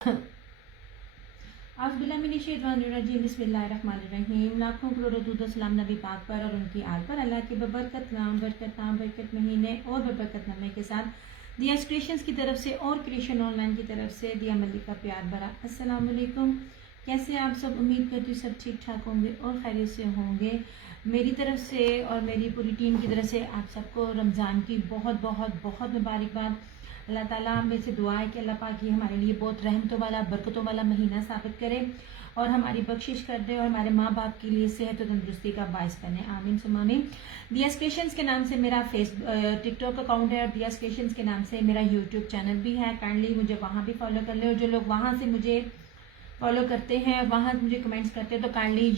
आज़बिल्लाहिमिनश्शैतानिर्रजीम बिस्मिल्लाहिर्रहमानिर्रहीम। लाखों करोड़ों दुरूद सलाम नबी पाक पर और उनकी आल पर। अल्लाह के बबरकत नाम, बरकत महीने और बबरकत नमे के साथ दिया क्रिएशंस की तरफ से और क्रिएशन ऑनलाइन की तरफ से दिया मलिक का प्यार भरा अस्सलाम वालेकुम। कैसे आप सब? उम्मीद करती हूँ सब ठीक ठाक होंगे और खैरियत से होंगे। मेरी तरफ से और मेरी पूरी टीम की तरफ से आप सबको रमज़ान की बहुत बहुत बहुत मुबारकबाद। अल्लाह ताला में से दुआ है कि अल्लाह पाक ये हमारे लिए बहुत रहमतों वाला बरकतों वाला महीना साबित करे और हमारी बख्शिश कर दे और हमारे माँ बाप के लिए सेहत और तंदुरुस्ती का बायस बने। आमीन सुम्मा आमीन। दियास क्रिएशंस के नाम से मेरा टिकटॉक अकाउंट है और दियास क्रिएशंस के नाम से मेरा यूट्यूब चैनल भी है। काइंडली मुझे वहाँ भी फॉलो कर ले और जो लोग वहाँ से मुझे फॉलो करते हैं, वहाँ मुझे कमेंट्स करते हैं, तो काइंडली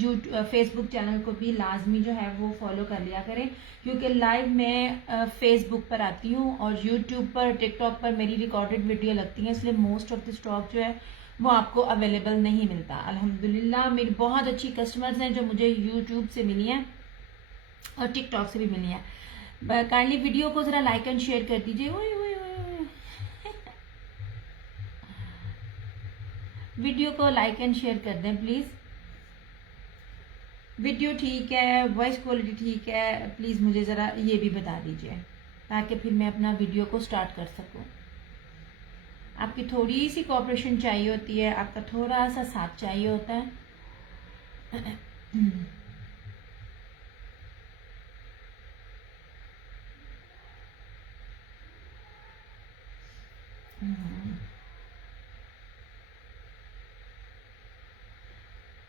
फेसबुक चैनल को भी लाजमी जो है वो फॉलो कर लिया करें, क्योंकि लाइव मैं फेसबुक पर आती हूँ और यूट्यूब पर टिकटॉक पर मेरी रिकॉर्डेड वीडियो लगती है, इसलिए मोस्ट ऑफ द स्टॉक जो है वो आपको अवेलेबल नहीं मिलता। अल्हम्दुलिल्लाह मेरी बहुत अच्छी कस्टमर्स हैं जो मुझे यूट्यूब से मिली हैं और टिकटॉक से भी मिली हैं। काइंडली वीडियो को ज़रा लाइक एंड शेयर कर दीजिए। ओए ओए ओए वीडियो को लाइक एंड शेयर कर दें प्लीज़। वीडियो ठीक है, वॉइस क्वालिटी ठीक है, प्लीज़ मुझे ज़रा ये भी बता दीजिए ताकि फिर मैं अपना वीडियो को स्टार्ट कर सकूं। आपकी थोड़ी सी कोऑपरेशन चाहिए होती है, आपका थोड़ा सा साथ चाहिए होता है।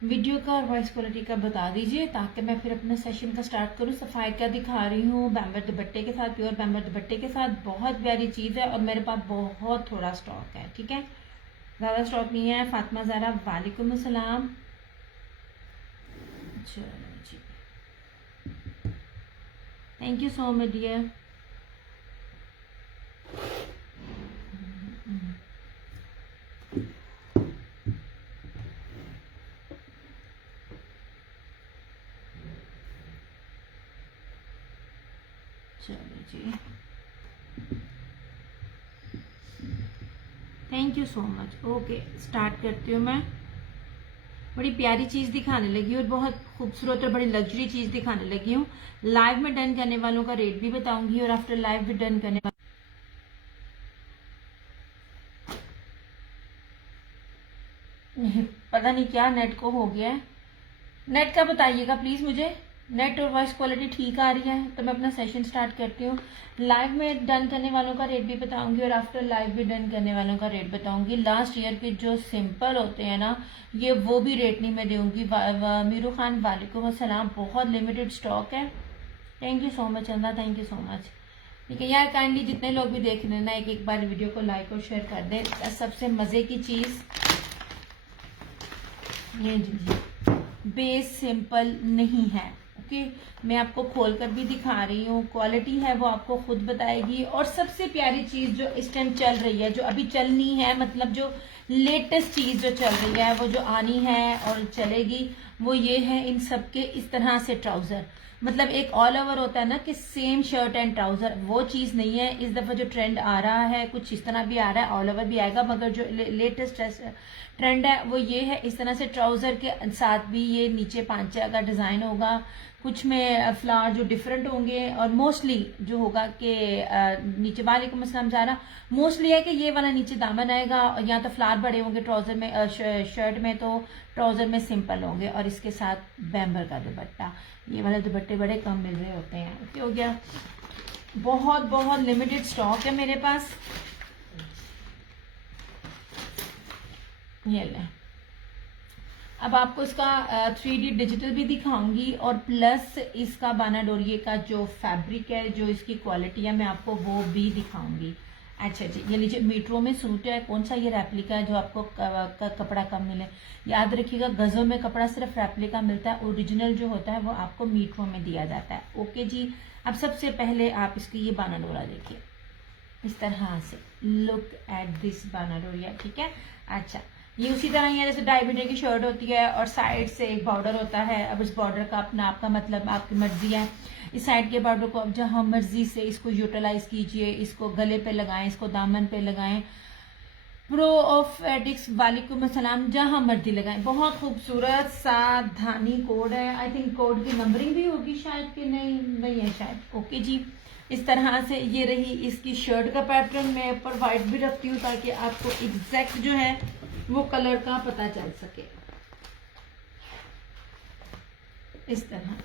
वीडियो का और वॉइस क्वालिटी का बता दीजिए ताकि मैं फिर अपने सेशन का स्टार्ट करूँ। सफाई का दिखा रही हूँ बैम्बर दुपट्टे के साथ, प्योर बैम्बर दुपट्टे के साथ। बहुत प्यारी चीज़ है और मेरे पास बहुत थोड़ा स्टॉक है, ठीक है, ज़्यादा स्टॉक नहीं है। फातिमा ज़हरा वालेकुम अस्सलाम। चलो जी, thank you so much dear. चलो जी, thank you so much. Okay, start करती हूँ मैं। बड़ी प्यारी चीज़ दिखाने लगी और बहुत खूबसूरत और बड़ी लग्जरी चीज़ दिखाने लगी हूँ। लाइव में डन करने वालों का रेट भी बताऊंगी और आफ्टर लाइव भी डन करने पता नहीं क्या नेट को हो गया है। नेट का बताइएगा प्लीज़ मुझे। नेट और वॉइस क्वालिटी ठीक आ रही है तो मैं अपना सेशन स्टार्ट करती हूँ। लाइव में डन करने वालों का रेट भी बताऊंगी और आफ्टर लाइव भी डन करने वालों का रेट बताऊंगी। लास्ट ईयर के जो सिंपल होते हैं ना, ये वो भी रेट नहीं मैं दूंगी। मीरू खान वालेकुम अस्सलाम। बहुत लिमिटेड स्टॉक है। थैंक यू सो मच चंदा, थैंक यू सो मच। ठीक है यार, काइंडली जितने लोग भी देख रहे हैं ना, एक बार वीडियो को लाइक और शेयर कर दें। सबसे मज़े की चीज़ ये जी, बेस सिंपल नहीं है। ओके, मैं आपको खोलकर भी दिखा रही हूँ। क्वालिटी है वो आपको खुद बताएगी। और सबसे प्यारी चीज़ जो इस टाइम चल रही है, जो अभी चलनी है, मतलब जो लेटेस्ट चीज़ जो चल रही है, वो जो आनी है और चलेगी, वो ये है इन सब के इस तरह से ट्राउज़र। मतलब एक ऑल ओवर होता है ना कि सेम शर्ट एंड ट्राउज़र, वो चीज़ नहीं है। इस दफ़ा जो ट्रेंड आ रहा है कुछ इस तरह भी आ रहा है, ऑल ओवर भी आएगा, मगर जो लेटेस्ट ट्रेंड है वो ये है इस तरह से ट्राउज़र के साथ भी ये नीचे पांचा का डिज़ाइन होगा। कुछ में फ्लावर जो डिफरेंट होंगे और मोस्टली जो होगा कि नीचे वालेकुम अस्सलाम जा रहा, मोस्टली है कि ये वाला नीचे दामन आएगा, या तो फ्लावर बड़े होंगे ट्राउज़र में, शर्ट में, तो ट्राउज़र में सिंपल होंगे और इसके साथ बैम्बर का दुपट्टा। ये वाले दुपट्टे बड़े कम मिल रहे होते हैं। ओके हो गया। बहुत बहुत लिमिटेड स्टॉक है मेरे पास। ये ले, अब आपको इसका 3D डिजिटल भी दिखाऊंगी और प्लस इसका बानाडोरिये का जो फैब्रिक है, जो इसकी क्वालिटी है, मैं आपको वो भी दिखाऊंगी। अच्छा जी, ये लीजिए, मीटरों में सूट है। कौन सा ये रेप्लिका है जो आपको कपड़ा कम मिले। याद रखिएगा, गज़ों में कपड़ा सिर्फ रेप्लिका मिलता है, ओरिजिनल जो होता है वो आपको मीटरों में दिया जाता है। ओके जी, अब सबसे पहले आप इसकी ये बानाडोरा देखिए इस तरह से। लुक एट दिस बानाडोरिया, ठीक है। अच्छा, ये उसी तरह ही है जैसे 2.5 मीटर की शर्ट होती है और साइड से एक बॉर्डर होता है। अब इस बॉर्डर का अपना आपका मतलब आपकी मर्जी है। इस साइड के बॉर्डर को अब जहाँ मर्जी से इसको यूटिलाइज कीजिए, इसको गले पे लगाएं, इसको दामन पे लगाएं। प्रो ऑफ एडिक्स वालेकुम अस्सलाम, जहाँ मर्जी लगाएं। बहुत खूबसूरत सा धानी कोड है। आई थिंक कोड की नंबरिंग भी होगी शायद, कि नहीं, नहीं है शायद। ओके जी, इस तरह से ये रही इसकी शर्ट का पैटर्न। मैं ऊपर वाइट भी रखती हूँ ताकि आपको एग्जैक्ट जो है वो कलर का पता चल सके। इस तरह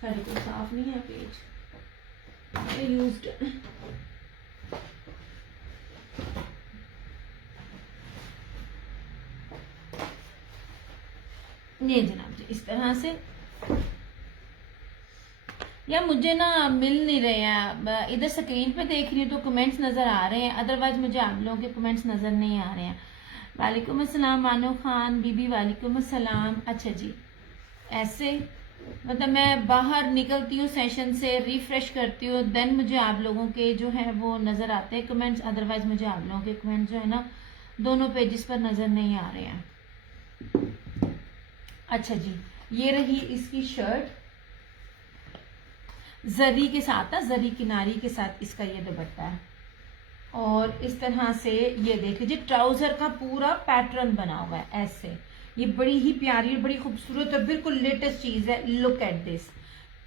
सारे को साफ नहीं है पेज यूज्ड। ये जनाब जी इस तरह से। या मुझे ना मिल नहीं रहे हैं, इधर स्क्रीन पे देख रही हूँ तो कमेंट्स नज़र आ रहे हैं, अदरवाइज मुझे आप लोगों के कमेंट्स नज़र नहीं आ रहे हैं। वालेकुम अस्सलाम मानो खान बीबी, वालेकुम अस्सलाम। अच्छा जी, ऐसे मतलब मैं बाहर निकलती हूँ सेशन से, रिफ्रेश करती हूँ, देन मुझे आप लोगों के जो है वो नज़र आते हैं कमेंट्स, अदरवाइज मुझे आप लोगों के कमेंट्स जो है ना दोनों पेजेस पर नज़र नहीं आ रहे हैं। अच्छा जी, ये रही इसकी शर्ट जरी के साथ ना, जरी किनारी के साथ इसका ये दुपट्टा है। और इस तरह से ये देख लीजिए ट्राउजर का पूरा पैटर्न बना हुआ है ऐसे। ये बड़ी ही प्यारी और बड़ी खूबसूरत और बिल्कुल लेटेस्ट चीज है। लुक एट दिस,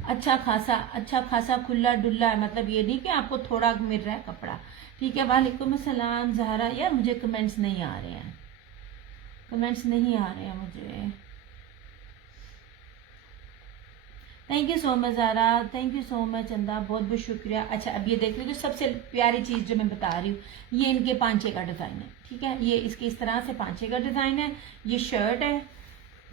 अच्छा खासा खुला डुल्ला है, मतलब ये नहीं कि आपको थोड़ा मिल रहा है कपड़ा। ठीक है, वालेकुम अस्सलाम जहरा। यार मुझे कमेंट्स नहीं आ रहे हैं, कमेंट्स नहीं आ रहे हैं मुझे। Thank you so much Zara, thank you so much Chanda, बहुत बहुत शुक्रिया। अच्छा अब ये देख लीजिए सबसे प्यारी चीज़ जो मैं बता रही हूँ, ये इनके पांचे का डिज़ाइन है। ठीक है, ये इसके इस तरह से पांचे का डिज़ाइन है। ये शर्ट है,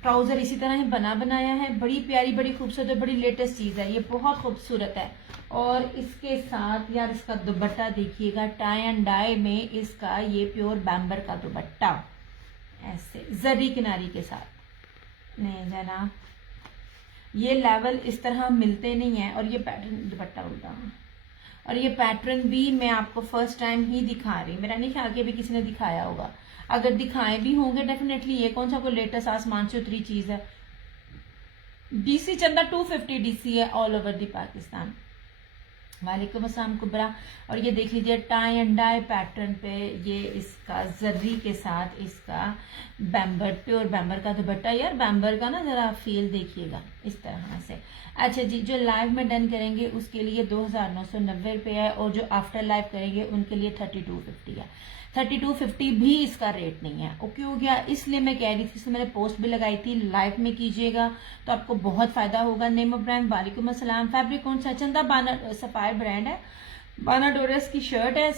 ट्राउज़र इसी तरह ही बना बनाया है। बड़ी प्यारी, बड़ी खूबसूरत और बड़ी लेटेस्ट चीज़ है, ये बहुत खूबसूरत है। और इसके साथ यार इसका दुपट्टा देखिएगा, टाई एंड डाई में इसका ये प्योर बैम्बर का दुपट्टा ऐसे जरी किनारी के साथ। नहीं जनाब, ये लेवल इस तरह मिलते नहीं है। और ये पैटर्न, दुपट्टा उल्टा, और ये पैटर्न भी मैं आपको फर्स्ट टाइम ही दिखा रही, मेरा नहीं ख्याल कि अभी किसी ने दिखाया होगा। अगर दिखाए भी होंगे डेफिनेटली ये कौन सा कोई लेटेस्ट आसमान से उतरी चीज है। डीसी चंदा 250 डीसी है ऑल ओवर दी पाकिस्तान। वालेकुम अस्सलाम कुबरा। और ये देख लीजिए टाई एंड डाई पैटर्न पे ये इसका जर्री के साथ इसका बैम्बर, प्योर बैम्बर का दुपट्टा। यार बैम्बर का ना जरा फील देखिएगा इस तरह से। अच्छा जी, जो लाइव में डन करेंगे उसके लिए 2990 रुपये है, और जो आफ्टर लाइव करेंगे उनके लिए 3250 है। 3250 भी इसका रेट नहीं है। ओके हो गया, इसलिए मैं कह रही थी, इसलिए मैंने पोस्ट भी लगाई थी, लाइव में कीजिएगा तो आपको बहुत फायदा होगा। नेम ऑफ ब्रांड वालेकुम अस्सलाम। फैब्रिक कौन सा? चंदा बाना सफायर ब्रांड है, बाना डोरस की शर्ट है।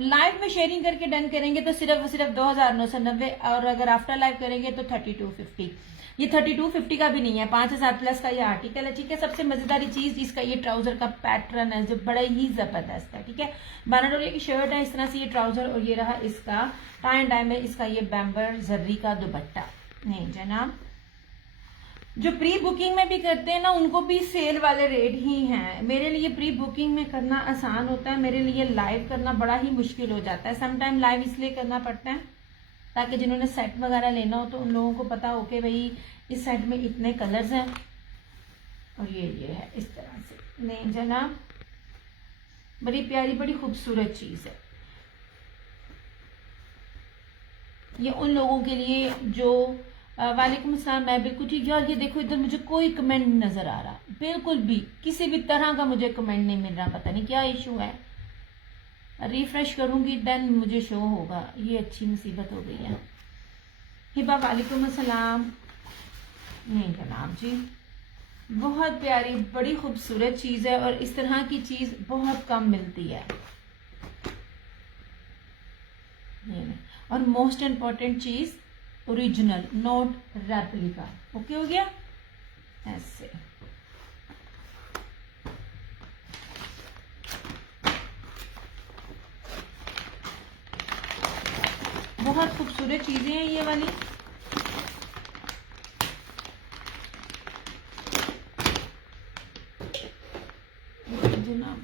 लाइव में शेयरिंग करके डन करेंगे तो सिर्फ 2990, और अगर आफ्टर लाइव करेंगे तो 3250। ये 3250 का भी नहीं है, 5000 प्लस का ये आर्टिकल है। ठीक है, सबसे मजेदारी चीज इसका ये ट्राउजर का पैटर्न है जो बड़ा ही जबरदस्त है। ठीक है, बानाडोरिया की शर्ट है, इस तरह से ये ट्राउजर, और ये रहा इसका टाई एंड डाई में इसका ये बैम्बर जर्री का दुपट्टा। नहीं जनाब, जो प्री बुकिंग में भी करते हैं ना उनको भी सेल वाले रेट ही हैं। मेरे लिए प्री बुकिंग में करना आसान होता है, मेरे लिए लाइव करना बड़ा ही मुश्किल हो जाता है। समटाइम लाइव इसलिए करना पड़ता है ताकि जिन्होंने सेट वगैरह लेना हो तो उन लोगों को पता हो कि भाई इस सेट में इतने कलर्स हैं, और ये है इस तरह से। नहीं जनाब, बड़ी प्यारी, बड़ी खूबसूरत चीज है ये उन लोगों के लिए जो वालेकुम अस्सलाम, मैं बिल्कुल ठीक है। और ये देखो इधर मुझे कोई कमेंट नहीं नजर आ रहा, बिल्कुल भी किसी भी तरह का मुझे कमेंट नहीं मिल रहा, पता नहीं क्या इशू है। रिफ्रेश करूंगी देन मुझे शो होगा। ये अच्छी मुसीबत हो गई है। हिबा वालेकुम अस्सलाम। नहीं जनाब जी, बहुत प्यारी, बड़ी खूबसूरत चीज है, और इस तरह की चीज बहुत कम मिलती है। और मोस्ट इम्पॉर्टेंट चीज ओरिजिनल, नॉट रेप्लिका। ओके हो गया ऐसे। बहुत खूबसूरत चीजें हैं ये वाली। जनाब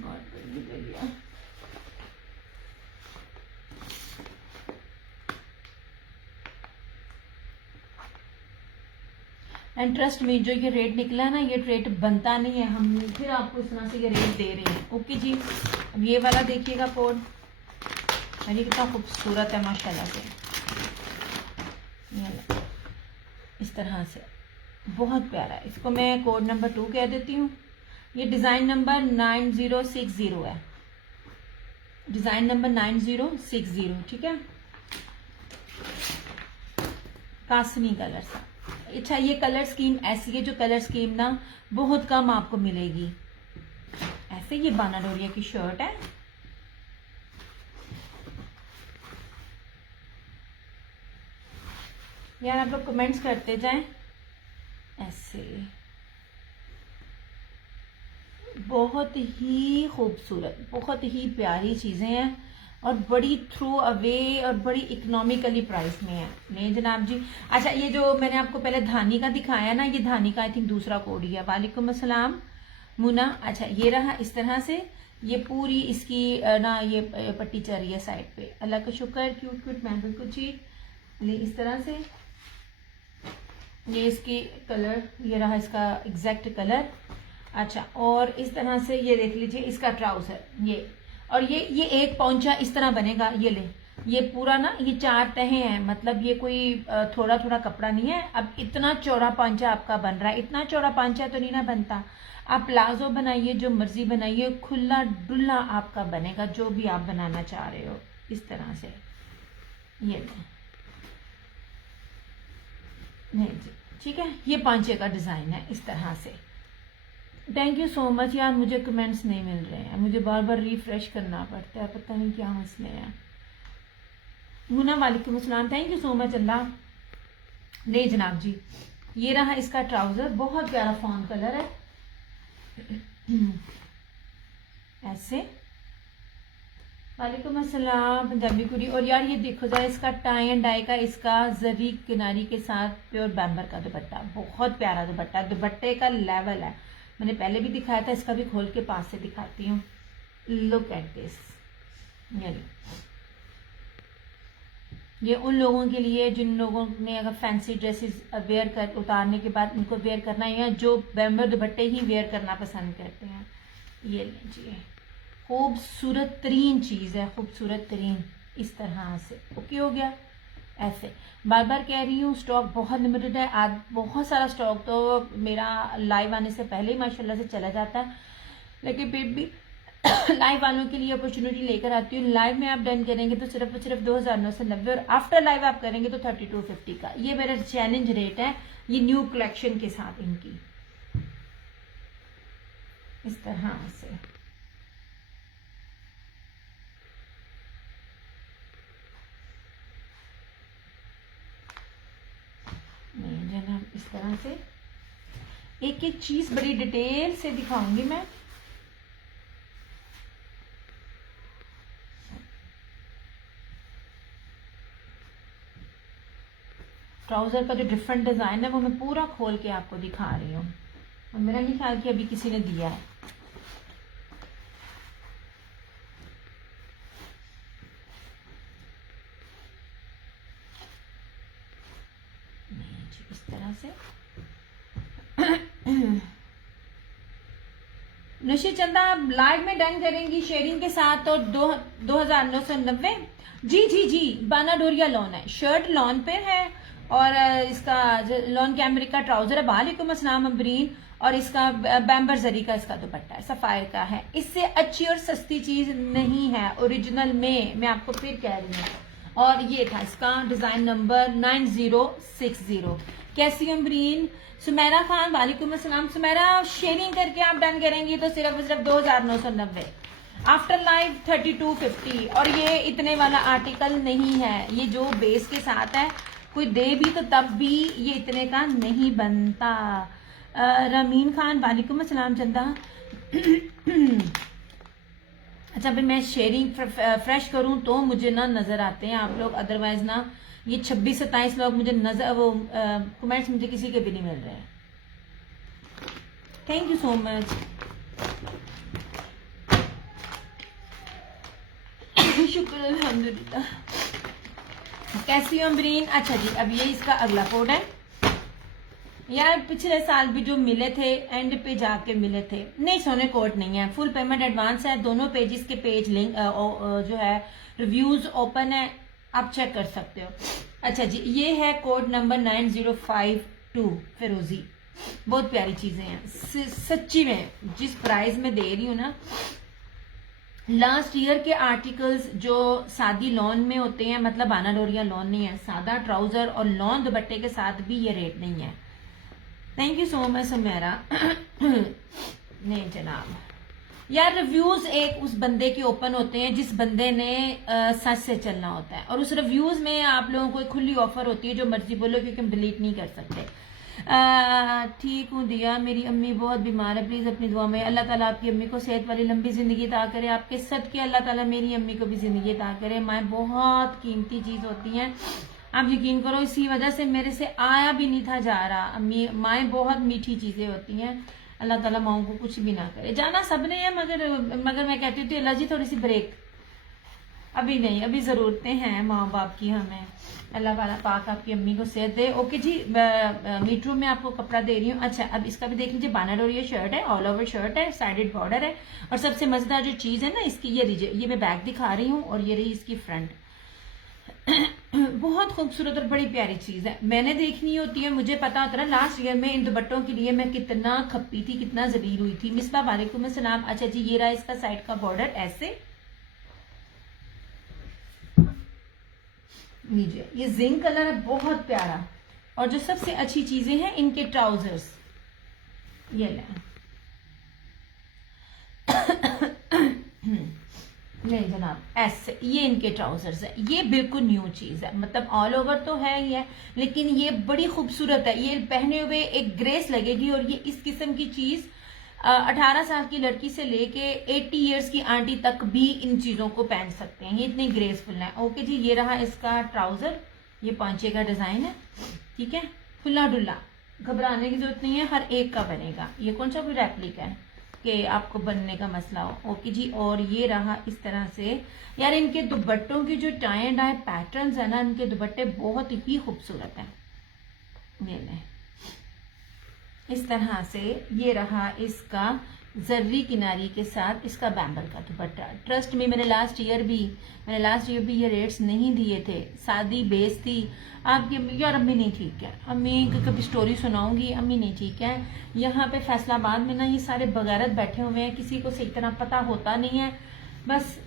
एंड ट्रस्ट में जो ये रेट निकला है ना, ये रेट बनता नहीं है, हम फिर आपको इस तरह से ये रेट दे रहे हैं। ओके जी, अब ये वाला देखिएगा कोड, और ये कितना खूबसूरत है माशाल्लाह से, इस तरह से बहुत प्यारा है। इसको मैं कोड नंबर 2 कह देती हूँ। ये डिज़ाइन नंबर 9060 है, डिज़ाइन नंबर 9060, ठीक है। कासनी कलर सा। अच्छा, ये कलर स्कीम ऐसी है जो कलर स्कीम ना बहुत कम आपको मिलेगी। ऐसे ये बाना डोरिया की शर्ट है, यार आप लोग कमेंट्स करते जाएं ऐसे। बहुत ही खूबसूरत, बहुत ही प्यारी चीज़ें हैं और बड़ी थ्रू अवे और बड़ी इकोनॉमिकली प्राइस में है। नहीं जनाब जी। अच्छा, ये जो मैंने आपको पहले धानी का दिखाया ना, ये धानी का आई थिंक दूसरा कोड ही है। वालेकुम अस्सलाम मुना। अच्छा, ये रहा इस तरह से, ये पूरी इसकी ना ये पट्टी चल रही है साइड पे। अल्लाह का शुक्र, क्यूट क्यूट मैं बिल्कुल ठीक। ये इस तरह से, ये इसकी कलर, ये रहा इसका एग्जैक्ट कलर। अच्छा, और इस तरह से ये देख लीजिए इसका ट्राउजर, ये और ये एक पौंचा इस तरह बनेगा। ये ले, ये पूरा ना ये 4 तहें हैं, मतलब ये कोई थोड़ा थोड़ा कपड़ा नहीं है। अब इतना चौड़ा पांचा आपका बन रहा है, इतना चौड़ा पांचा तो नहीं ना बनता। आप प्लाजो बनाइए, जो मर्जी बनाइए, खुला डुल्ला आपका बनेगा, जो भी आप बनाना चाह रहे हो इस तरह से। ये नहीं जी, ठीक है। ये पांचे का डिजाइन है इस तरह से। थैंक यू सो मच यार, मुझे कमेंट्स नहीं मिल रहे हैं, मुझे बार बार रिफ्रेश करना पड़ता है, पता नहीं क्या मसले हैं। मुना वालेकुम अस्सलाम, थैंक यू सो मच अल्लाह। नहीं जनाब जी, ये रहा इसका ट्राउजर, बहुत प्यारा फॉन कलर है ऐसे। वालेकुम अस्सलाम पंजाबी कुड़ी। और यार ये देखो जरा, इसका टाई एंड डाई का, इसका जरी किनारी के साथ प्योर बैम्बर का दुपट्टा, बहुत प्यारा दुपट्टा, दुपट्टे का लेवल है। मैंने पहले भी दिखाया था, इसका भी खोल के पास से दिखाती हूँ। Look at this. ये उन लोगों के लिए जिन लोगों ने अगर फैंसी ड्रेसेस वेयर कर उतारने के बाद उनको वेयर करना है, या जो बैम्बर दुपट्टे ही वेयर करना पसंद करते हैं, ये लीजिए। खूबसूरत तरीन चीज़ है, खूबसूरत तरीन इस तरह से। ओके हो गया। ऐसे बार बार कह रही हूँ, स्टॉक बहुत लिमिटेड है। आज बहुत सारा स्टॉक तो मेरा लाइव आने से पहले ही माशाल्लाह से चला जाता है, लेकिन फिर भी लाइव वालों के लिए अपॉर्चुनिटी लेकर आती हूँ। लाइव में आप डन करेंगे तो सिर्फ 2990, और आफ्टर लाइव आप करेंगे तो 3250 का। ये मेरा चैलेंज रेट है, ये न्यू कलेक्शन के साथ इनकी इस तरह से। जनाब इस तरह से एक एक चीज बड़ी डिटेल से दिखाऊंगी मैं। ट्राउजर का जो डिफरेंट डिजाइन है वो मैं पूरा खोल के आपको दिखा रही हूँ, और मेरा नहीं ख्याल कि अभी किसी ने दिया है। इस तरह से नशी चंदा लाइव में डन करेंगी शेयरिंग के साथ, और 2990। जी जी जी, बाना डोरिया लॉन है, शर्ट लॉन पे है, और इसका लॉन कैमरिक का ट्राउजर है। वालेकुम अस्सलाम अबरीन। और इसका बैम्बर जरी का इसका दुपट्टा है, सफायर का है। इससे अच्छी और सस्ती चीज नहीं है ओरिजिनल में, मैं आपको फिर कह रही हूँ। और ये था इसका डिजाइन नंबर 9060। कैसी अमरीन? सुमेरा खान वालेकुम अस्सलाम। सुमेरा शेयरिंग करके आप डन करेंगी तो सिर्फ 2990, आफ्टर लाइव 3250। और ये इतने वाला आर्टिकल नहीं है, ये जो बेस के साथ है, कोई दे भी तो तब भी ये इतने का नहीं बनता। रमीन खान वालेकुम अस्सलाम चंदा। अच्छा भाई, मैं शेयरिंग फ्रेश करूं तो मुझे ना नजर आते हैं आप लोग, अदरवाइज ना ये 26-27 लोग मुझे नजर, वो कमेंट्स मुझे किसी के भी नहीं मिल रहे हैं। Thank you so much. शुक्र अल्हम्दुलिल्लाह। कैसी हो अमरीन? अच्छा जी, अब ये इसका अगला कोड है, यार पिछले साल भी जो मिले थे एंड पे जाके मिले थे। नहीं सोने कोड नहीं है, फुल पेमेंट एडवांस है। दोनों पेजेस के पेज लिंक जो है रिव्यूज ओपन है, आप चेक कर सकते हो। अच्छा जी, ये है कोड नंबर 9052 फिरोजी। बहुत प्यारी चीजें हैं सच्ची में, जिस प्राइस में दे रही हूँ ना। लास्ट ईयर के आर्टिकल्स जो सादी लॉन में होते हैं, मतलब आनाडोरिया लॉन नहीं है, सादा ट्राउजर और लॉन दुपट्टे के साथ भी ये रेट नहीं है। Thank you so much Sumera. नहीं जनाब, यार रिव्यूज एक उस बंदे के ओपन होते हैं जिस बंदे ने सच से चलना होता है, और उस रिव्यूज में आप लोगों को एक खुली ऑफर होती है, जो मर्जी बोलो, क्योंकि हम डिलीट नहीं कर सकते। ठीक हूँ दिया, मेरी अम्मी बहुत बीमार है, प्लीज अपनी दुआ में अल्लाह ताला आपकी अम्मी को सेहत वाली लंबी जिंदगी अता करे। आपके सदके अल्लाह ताला मेरी अम्मी को भी जिंदगी अता करे। माएँ बहुत कीमती चीज होती हैं, आप यकीन करो, इसी वजह से मेरे से आया भी नहीं था जा रहा। अम्मी माएँ बहुत मीठी चीजें होती हैं, अल्लाह ताला माओं को कुछ भी ना करे। जाना सबने है, मगर मैं कहती हूँ अल्लाह जी थोड़ी सी ब्रेक अभी नहीं, अभी जरूरतें हैं माँ बाप की हमें। अल्लाह वाला पाक आपकी अम्मी को सेहत दे। ओके जी, मीट्रो में आपको कपड़ा दे रही हूँ। अच्छा, अब इसका भी देख लीजिए, बानाडोरिया शर्ट है, ऑल ओवर शर्ट है, साइडेड बॉर्डर है, और सबसे मजेदार जो चीज है ना इसकी, ये लीजिए, ये मैं बैक दिखा रही हूँ और ये रही इसकी फ्रंट। बहुत खूबसूरत और बड़ी प्यारी चीज है। मैंने देखनी होती है, मुझे पता होता है ना, लास्ट ईयर में इन दुपट्टों के लिए मैं कितना खप्पी थी, कितना जलील हुई थी। मिसबा वालेकुम अस्सलाम। अच्छा जी, ये रहा इसका साइड का बॉर्डर, ऐसे लीजिए, ये जिंक कलर है, बहुत प्यारा। और जो सबसे अच्छी चीजें हैं, इनके ट्राउजर्स, ये लें। नहीं जनाब, ऐसे ये इनके ट्राउजर्स है, ये बिल्कुल न्यू चीज है, मतलब ऑल ओवर तो है ही है, लेकिन ये बड़ी खूबसूरत है। ये पहने हुए एक ग्रेस लगेगी, और ये इस किस्म की चीज 18 साल की लड़की से लेके 80 इयर्स की आंटी तक भी इन चीजों को पहन सकते हैं, ये इतनी ग्रेसफुल है। ओके जी, ये रहा इसका ट्राउजर, ये पांचे का डिजाइन है, ठीक है, खुला डुल्ला, घबराने की जरूरत नहीं है, हर एक का बनेगा। ये कौन सा कोई रेप्लिका है कि आपको बनने का मसला हो। ओके जी, और ये रहा इस तरह से। यार इनके दुपट्टों की जो टाई एंड डाई पैटर्न्स है ना, इनके दुपट्टे बहुत ही खूबसूरत है। ये लें, इस तरह से। ये रहा इसका जर्री किनारी के साथ इसका बैम्बल का दुपट्टा। ट्रस्ट में मैंने लास्ट ईयर भी ये रेट्स नहीं दिए थे, सादी बेस थी। आपकी अम्मी, यार अम्मी नहीं ठीक है, अम्मी की कभी स्टोरी सुनाऊंगी, अम्मी नहीं ठीक है। यहाँ पे फैसलाबाद में ना ये सारे बगैरत बैठे हुए हैं, किसी को सही तरह पता होता नहीं है, बस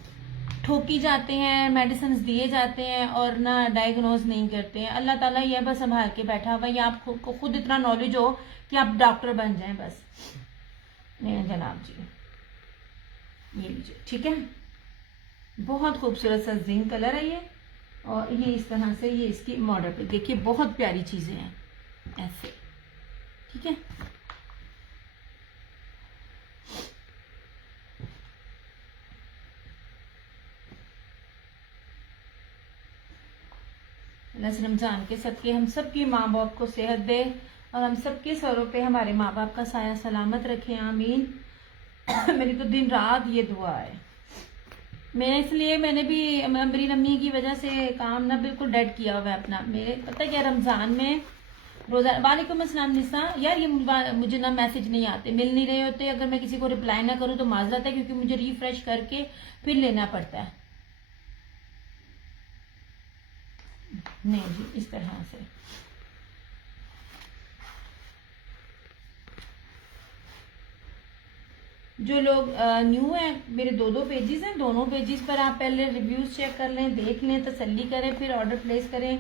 ठोकी जाते हैं, मेडिसिन दिए जाते हैं और ना डायग्नोज नहीं करते हैं। अल्लाह ताला ये बस संभाल के बैठा हुआ, या आपको खुद इतना नॉलेज हो कि आप डॉक्टर बन जाएं बस। नहीं जनाब जी, ये लीजिए, ठीक है, बहुत खूबसूरत सा जिंक कलर है ये, और ये इस तरह से, ये इसकी मॉडल पे देखिए, बहुत प्यारी चीजें हैं ऐसे, ठीक है। रमजान के सदके हम सबकी माँ बाप को सेहत दे, और हम सबके सरों पे हमारे माँ बाप का साया सलामत रखे, आमीन। मेरी तो दिन रात ये दुआ है। मैंने भी मेरी अम्मी की वजह से काम ना बिल्कुल डेड किया हुआ है अपना। मेरे पता क्या, रमजान में रोजा। वालेकुम अस्सलाम निसा। यार ये मुझे ना मैसेज नहीं आते, मिल नहीं रहे होते, अगर मैं किसी को रिप्लाई ना करूँ तो माजरत है, क्योंकि मुझे रिफ्रेश करके फिर लेना पड़ता है। नहीं जी, इस तरह से। जो लोग न्यू हैं, मेरे दो पेजेस हैं, दोनों पेजेस पर आप पहले रिव्यूज चेक कर लें, देख लें, तसल्ली करें, फिर ऑर्डर प्लेस करें।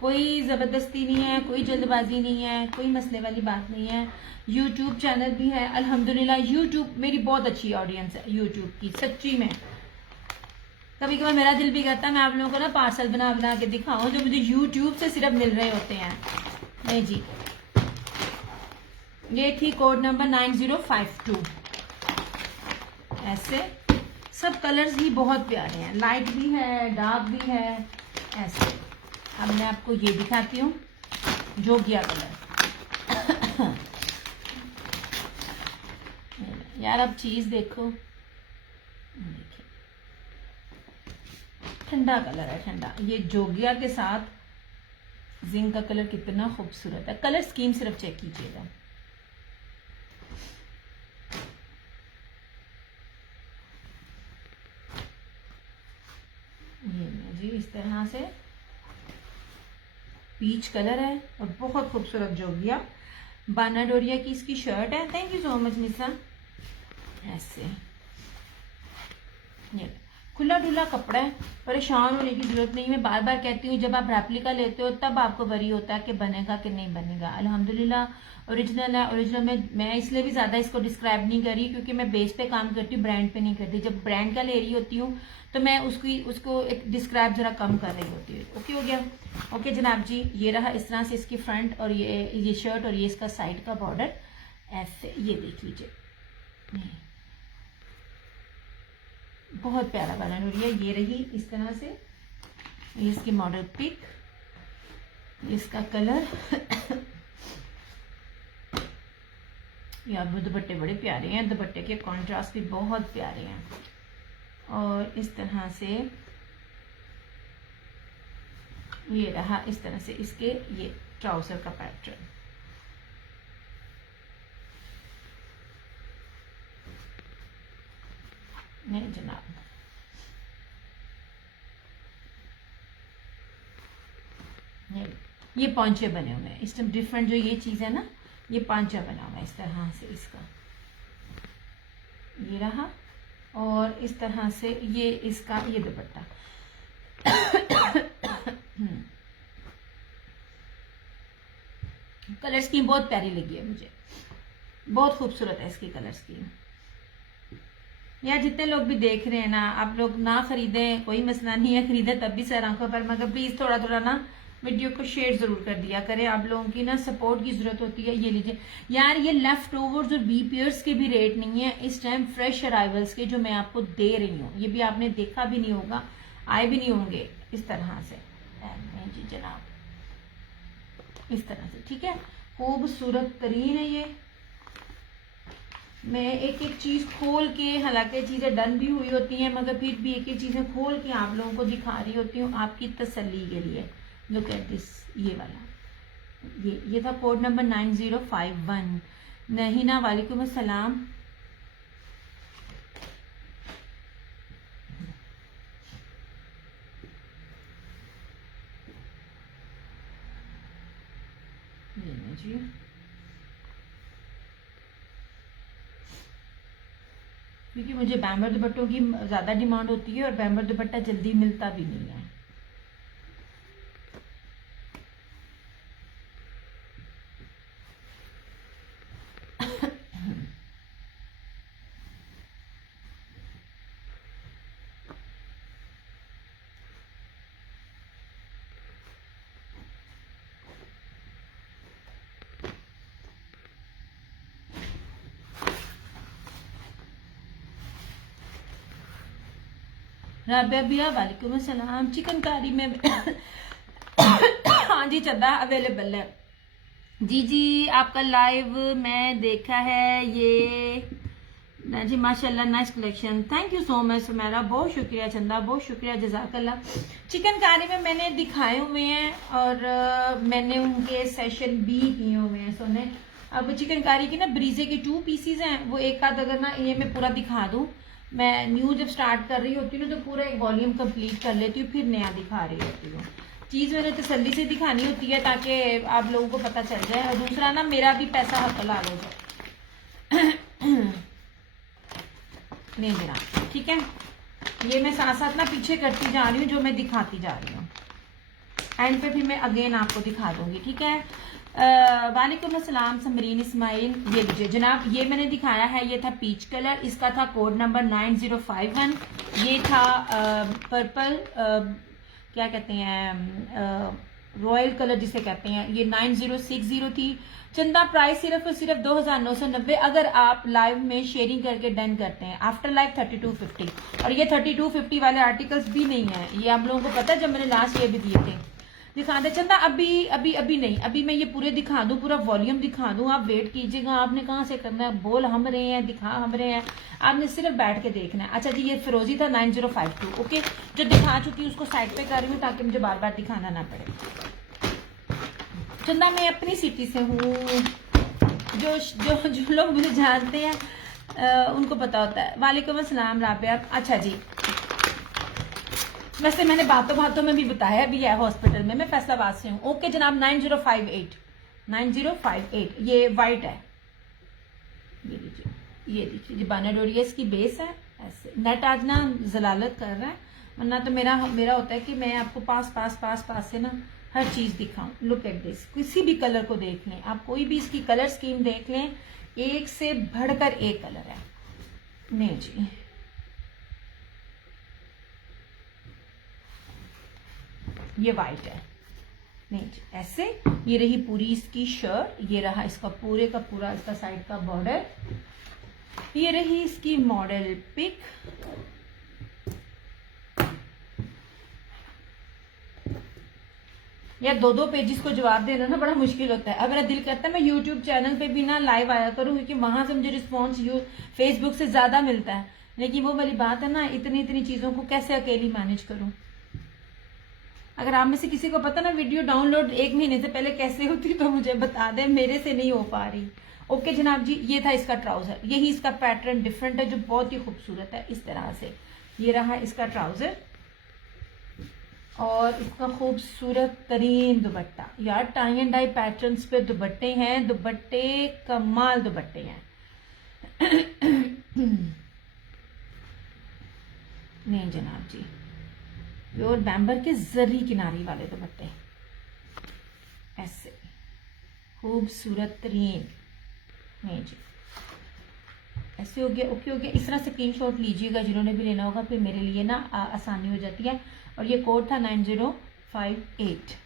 कोई ज़बरदस्ती नहीं है, कोई जल्दबाजी नहीं है, कोई मसले वाली बात नहीं है। यूट्यूब चैनल भी है अल्हम्दुलिल्लाह। यूट्यूब मेरी बहुत अच्छी ऑडियंस है यूट्यूब की, सच्ची में। कभी कभी मेरा दिल भी करता है मैं आप लोगों को ना पार्सल बना बना के दिखाऊं, जो मुझे यूट्यूब से सिर्फ मिल रहे होते हैं। नहीं जी, ये थी कोड नंबर 9052। ऐसे सब कलर्स ही बहुत प्यारे हैं, लाइट भी है, डार्क भी है, ऐसे। अब मैं आपको ये दिखाती हूँ, जोगिया कलर। यार अब चीज देखो, देखिए ठंडा कलर है, ठंडा। ये जोगिया के साथ अमेजिंग का कलर कितना खूबसूरत है। कलर स्कीम सिर्फ चेक कीजिएगा। ये जी इस तरह से पीच कलर है और बहुत खूबसूरत जोगिया बाना डोरिया की इसकी शर्ट है। थैंक यू सो मच निशा। ऐसे ये खुला डुला कपड़ा है, परेशान होने की जरूरत नहीं। मैं बार बार कहती हूँ जब आप रेप्लिका लेते हो तब आपको वरी होता है कि बनेगा कि नहीं बनेगा। अल्हम्दुलिल्लाह ओरिजिनल है। ओरिजिनल में मैं इसलिए भी ज़्यादा इसको डिस्क्राइब नहीं करी क्योंकि मैं बेस पे काम करती हूँ, ब्रांड पे नहीं करती। जब ब्रांड का ले रही होती हूँ तो मैं उसको एक डिस्क्राइब जरा कम कर रही होती है। ओके हो गया। ओके जनाब जी, ये रहा इस तरह से इसकी फ्रंट और ये शर्ट और ये इसका साइड का बॉर्डर ऐसे, ये देख लीजिए बहुत प्यारा बना है। ये रही इस तरह से, ये इसकी मॉडल पिक, इसका कलर ये अब दुपट्टे बड़े प्यारे हैं, दुपट्टे के कॉन्ट्रास्ट भी बहुत प्यारे हैं। और इस तरह से ये रहा इस तरह से इसके ये ट्राउजर का पैटर्न। नहीं जनाब, ये पांचे बने हुए हैं इस टाइम। डिफरेंट जो ये चीज है ना, ये पांचा बना हुआ है इस तरह से इसका, ये रहा। और इस तरह से ये इसका ये दुपट्टा कलर स्कीम बहुत प्यारी लगी है मुझे, बहुत खूबसूरत है इसकी कलर स्कीम। यार जितने लोग भी देख रहे हैं ना, आप लोग ना खरीदें कोई मसला नहीं है, खरीदे तब भी सर आंखों पर, मगर प्लीज थोड़ा थोड़ा ना वीडियो को शेयर जरूर कर दिया करें। आप लोगों की ना सपोर्ट की जरूरत होती है। ये लीजिए यार, ये लेफ्ट ओवर्स और बी पेयर्स के भी रेट नहीं है इस टाइम, फ्रेश अराइवल्स के जो मैं आपको दे रही हूँ। ये भी आपने देखा भी नहीं होगा, आए भी नहीं होंगे इस तरह से जी जनाब, इस तरह से। ठीक है, खूबसूरत तरीन है ये। मैं एक एक चीज खोल के, हालांकि चीजें डन भी हुई होती हैं मगर फिर भी एक एक चीजें खोल के आप लोगों को दिखा रही होती हूँ आपकी तसल्ली के लिए। लुक एट दिस, ये वाला ये था कोड नंबर 9051। नहीं ना, वालेकुम अस्सलाम। जी क्योंकि मुझे बैम्बर दुपट्टों की ज्यादा डिमांड होती है और बैम्बर दुपट्टा जल्दी मिलता भी नहीं है। राबिया बिया वालेकुम अस्सलाम। चिकनकारी में हाँ जी चद्दा अवेलेबल है जी। जी आपका लाइव मैं देखा है ये ना जी, माशाल्लाह nice collection. Thank you so much Sumera, बहुत शुक्रिया चंदा, बहुत शुक्रिया, जज़ाकल्लाह। चिकनकारी में मैंने दिखाए हुए हैं और मैंने उनके सेशन भी किए हुए हैं सोने। अब चिकनकारी की ना ब्रीजे के 2 पीसीज हैं, वो एक आध अगर ना ये मैं पूरा दिखा दूं। मैं न्यू जब स्टार्ट कर रही होती हूँ तो पूरा एक वॉल्यूम कंप्लीट कर लेती हूँ, फिर नया दिखा रही होती हूँ। चीज मैंने तसल्ली से दिखानी होती है ताकि आप लोगों को पता चल जाए, और दूसरा ना मेरा भी पैसा हक लाल हो जाए। नहीं देना, ठीक है। ये मैं साथ साथ ना पीछे करती जा रही हूँ जो मैं दिखाती जा रही हूँ, एंड पे फिर मैं अगेन आपको दिखा दूंगी। ठीक है, वालेकुम अस्सलाम समरीन इस्माइल। ये लीजिए जनाब, ये मैंने दिखाया है, ये था पीच कलर, इसका था कोड नंबर 9051। ये था पर्पल, क्या कहते हैं, रॉयल कलर जिसे कहते हैं, ये 9060 थी। चंदा प्राइस सिर्फ और सिर्फ 2990 अगर आप लाइव में शेयरिंग करके डन करते हैं। आफ्टर लाइव 3250, और ये 3250 वाले आर्टिकल्स भी नहीं है, ये आप लोगों को पता है, जब मैंने लास्ट ईयर भी दिए थे। दिखा दे चंदा, अभी नहीं, अभी मैं ये पूरे दिखा दूं, पूरा वॉल्यूम दिखा दूं, आप वेट कीजिएगा। आपने कहाँ से करना है, बोल हम रहे हैं, दिखा हम रहे हैं, आपने सिर्फ बैठ के देखना है। अच्छा जी, ये फिरोजी था 9052। ओके, जो दिखा चुकी उसको साइड पे कर रही हूँ ताकि मुझे बार बार दिखाना ना पड़े। चंदा मैं अपनी सिटी से हूँ, जो जो जो लोग मुझे जानते हैं उनको पता होता है। वालेकुम अस्सलाम राबिया। अच्छा जी, वैसे मैंने बातों बातों में भी बताया भी है हॉस्पिटल में, मैं फैसलाबाद से हूँ। ओके जनाब, 9058 ये वाइट है, ये लीजिए, ये देखिए जी बानाडोरियस की बेस है। ऐसे नेट आज ना जलालत कर रहा है, वरना तो मेरा होता है कि मैं आपको पास से ना हर चीज दिखाऊं। लुक एट दिस, किसी भी कलर को देख लें आप, कोई भी इसकी कलर स्कीम देख लें, एक से बढ़कर एक कलर है। नहीं जी, ये वाइट है। नहीं जी, ऐसे ये रही पूरी इसकी शर्ट, ये रहा इसका पूरे का पूरा इसका साइड का बॉर्डर, ये रही इसकी मॉडल पिक। यार दो पेजेस को जवाब देना ना बड़ा मुश्किल होता है। अब मेरा दिल करता है मैं यूट्यूब चैनल पे भी ना लाइव आया करूँ, क्योंकि वहां से मुझे रिस्पॉन्स फेसबुक से ज्यादा मिलता है, लेकिन वो वाली बात है ना, इतनी चीजों को कैसे अकेली मैनेज करूं। अगर आप में से किसी को पता ना वीडियो डाउनलोड 1 महीने से पहले कैसे होती तो मुझे बता दें, मेरे से नहीं हो पा रही। ओके जनाब जी, ये था इसका ट्राउजर, यही इसका पैटर्न डिफरेंट है जो बहुत ही खूबसूरत है। इस तरह से ये रहा इसका ट्राउजर और इसका खूबसूरत तरीन दुपट्टा। यार टाई एंड डाई पैटर्न्स पे दुपट्टे हैं, दुपट्टे कमाल दुपट्टे हैं। नहीं जनाब जी, प्योर बैम्बर के जरी किनारी वाले दुपट्टे, ऐसे खूबसूरत तरीन। नहीं जी, ऐसे हो गया, ओके हो गया। इस तरह से स्क्रीनशॉट लीजिएगा जिन्होंने भी लेना होगा, फिर मेरे लिए ना आसानी हो जाती है। और ये कोड था 9058।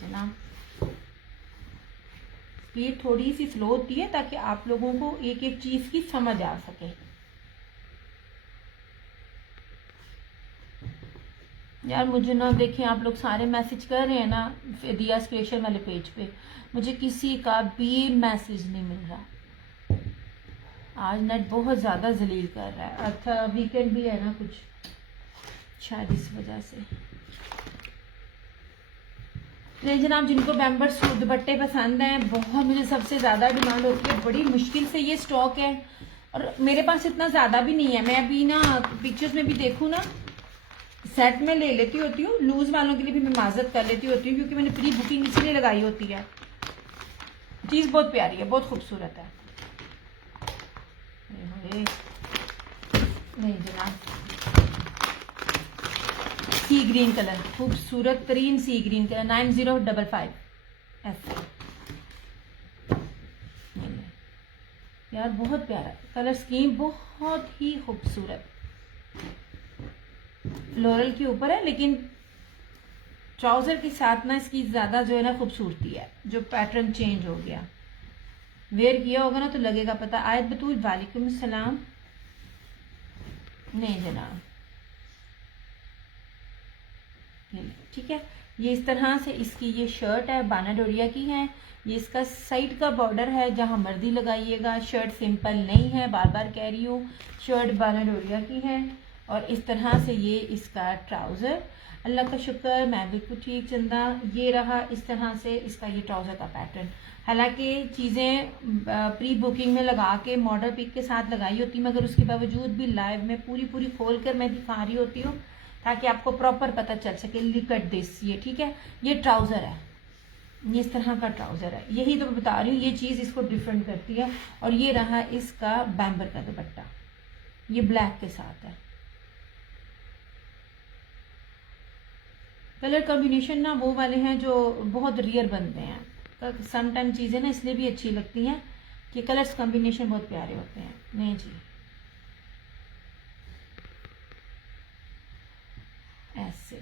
जनाब स्पीड थोड़ी सी स्लो होती है ताकि आप लोगों को एक एक चीज की समझ आ सके। यार मुझे ना देखें, आप लोग सारे मैसेज कर रहे हैं ना दिया क्रिएशन वाले पेज पे, मुझे किसी का भी मैसेज नहीं मिल रहा। आज नेट बहुत ज्यादा जलील कर रहा है, अच्छा वीकेंड भी है ना कुछ, शायद इस वजह से। नहीं जनाब, जिनको बैम्बर सूट दुपट्टे पसंद हैं, बहुत मुझे सबसे ज्यादा डिमांड होती है, बड़ी मुश्किल से ये स्टॉक है और मेरे पास इतना ज्यादा भी नहीं है। मैं अभी ना पिक्चर्स में भी देखूँ ना, सेट में ले लेती होती हूँ, लूज वालों के लिए भी मैं माजत कर लेती होती हूँ, क्योंकि मैंने प्री बुकिंग इसलिए लगाई होती है। चीज बहुत प्यारी है, बहुत खूबसूरत है। नहीं जनाब, सी ग्रीन कलर, खूबसूरत तरीन सी ग्रीन कलर, 9055 ऐसे। यार बहुत प्यारा कलर स्कीम, बहुत ही खूबसूरत, फ्लोरल के ऊपर है, लेकिन ट्राउजर के साथ ना इसकी ज्यादा जो है ना खूबसूरती है, जो पैटर्न चेंज हो गया। वेयर किया होगा ना तो लगेगा पता। आयत बतूल वालेकुम सलाम। नहीं जनाब, ठीक है, ये इस तरह से इसकी ये शर्ट है, बानाडोरिया की है। ये इसका साइड का बॉर्डर है, जहां मर्जी लगाइएगा। शर्ट सिंपल नहीं है, बार बार कह रही हूँ, शर्ट बानाडोरिया की है। और इस तरह से ये इसका ट्राउजर, अल्लाह का शुक्र मैं बिल्कुल ठीक चंदा। ये रहा इस तरह से इसका ये ट्राउजर का पैटर्न। हालांकि चीजें प्री बुकिंग में लगा के मॉडल पिक के साथ लगाई होती, मगर उसके बावजूद भी लाइव में पूरी खोल कर मैं दिखा रही होती हूँ ताकि आपको प्रॉपर पता चल सके। लुक एट दिस, ये ठीक है, ये ट्राउजर है, ये इस तरह का ट्राउजर है। यही तो मैं बता रही हूँ, ये चीज इसको डिफरेंट करती है। और ये रहा इसका बैम्बर का दुपट्टा, ये ब्लैक के साथ है। कलर कॉम्बिनेशन ना वो वाले हैं जो बहुत रियर बनते हैं। सम टाइम चीजें ना इसलिए भी अच्छी लगती हैं कि कलर्स कॉम्बिनेशन बहुत प्यारे होते हैं। नहीं जी, ऐसे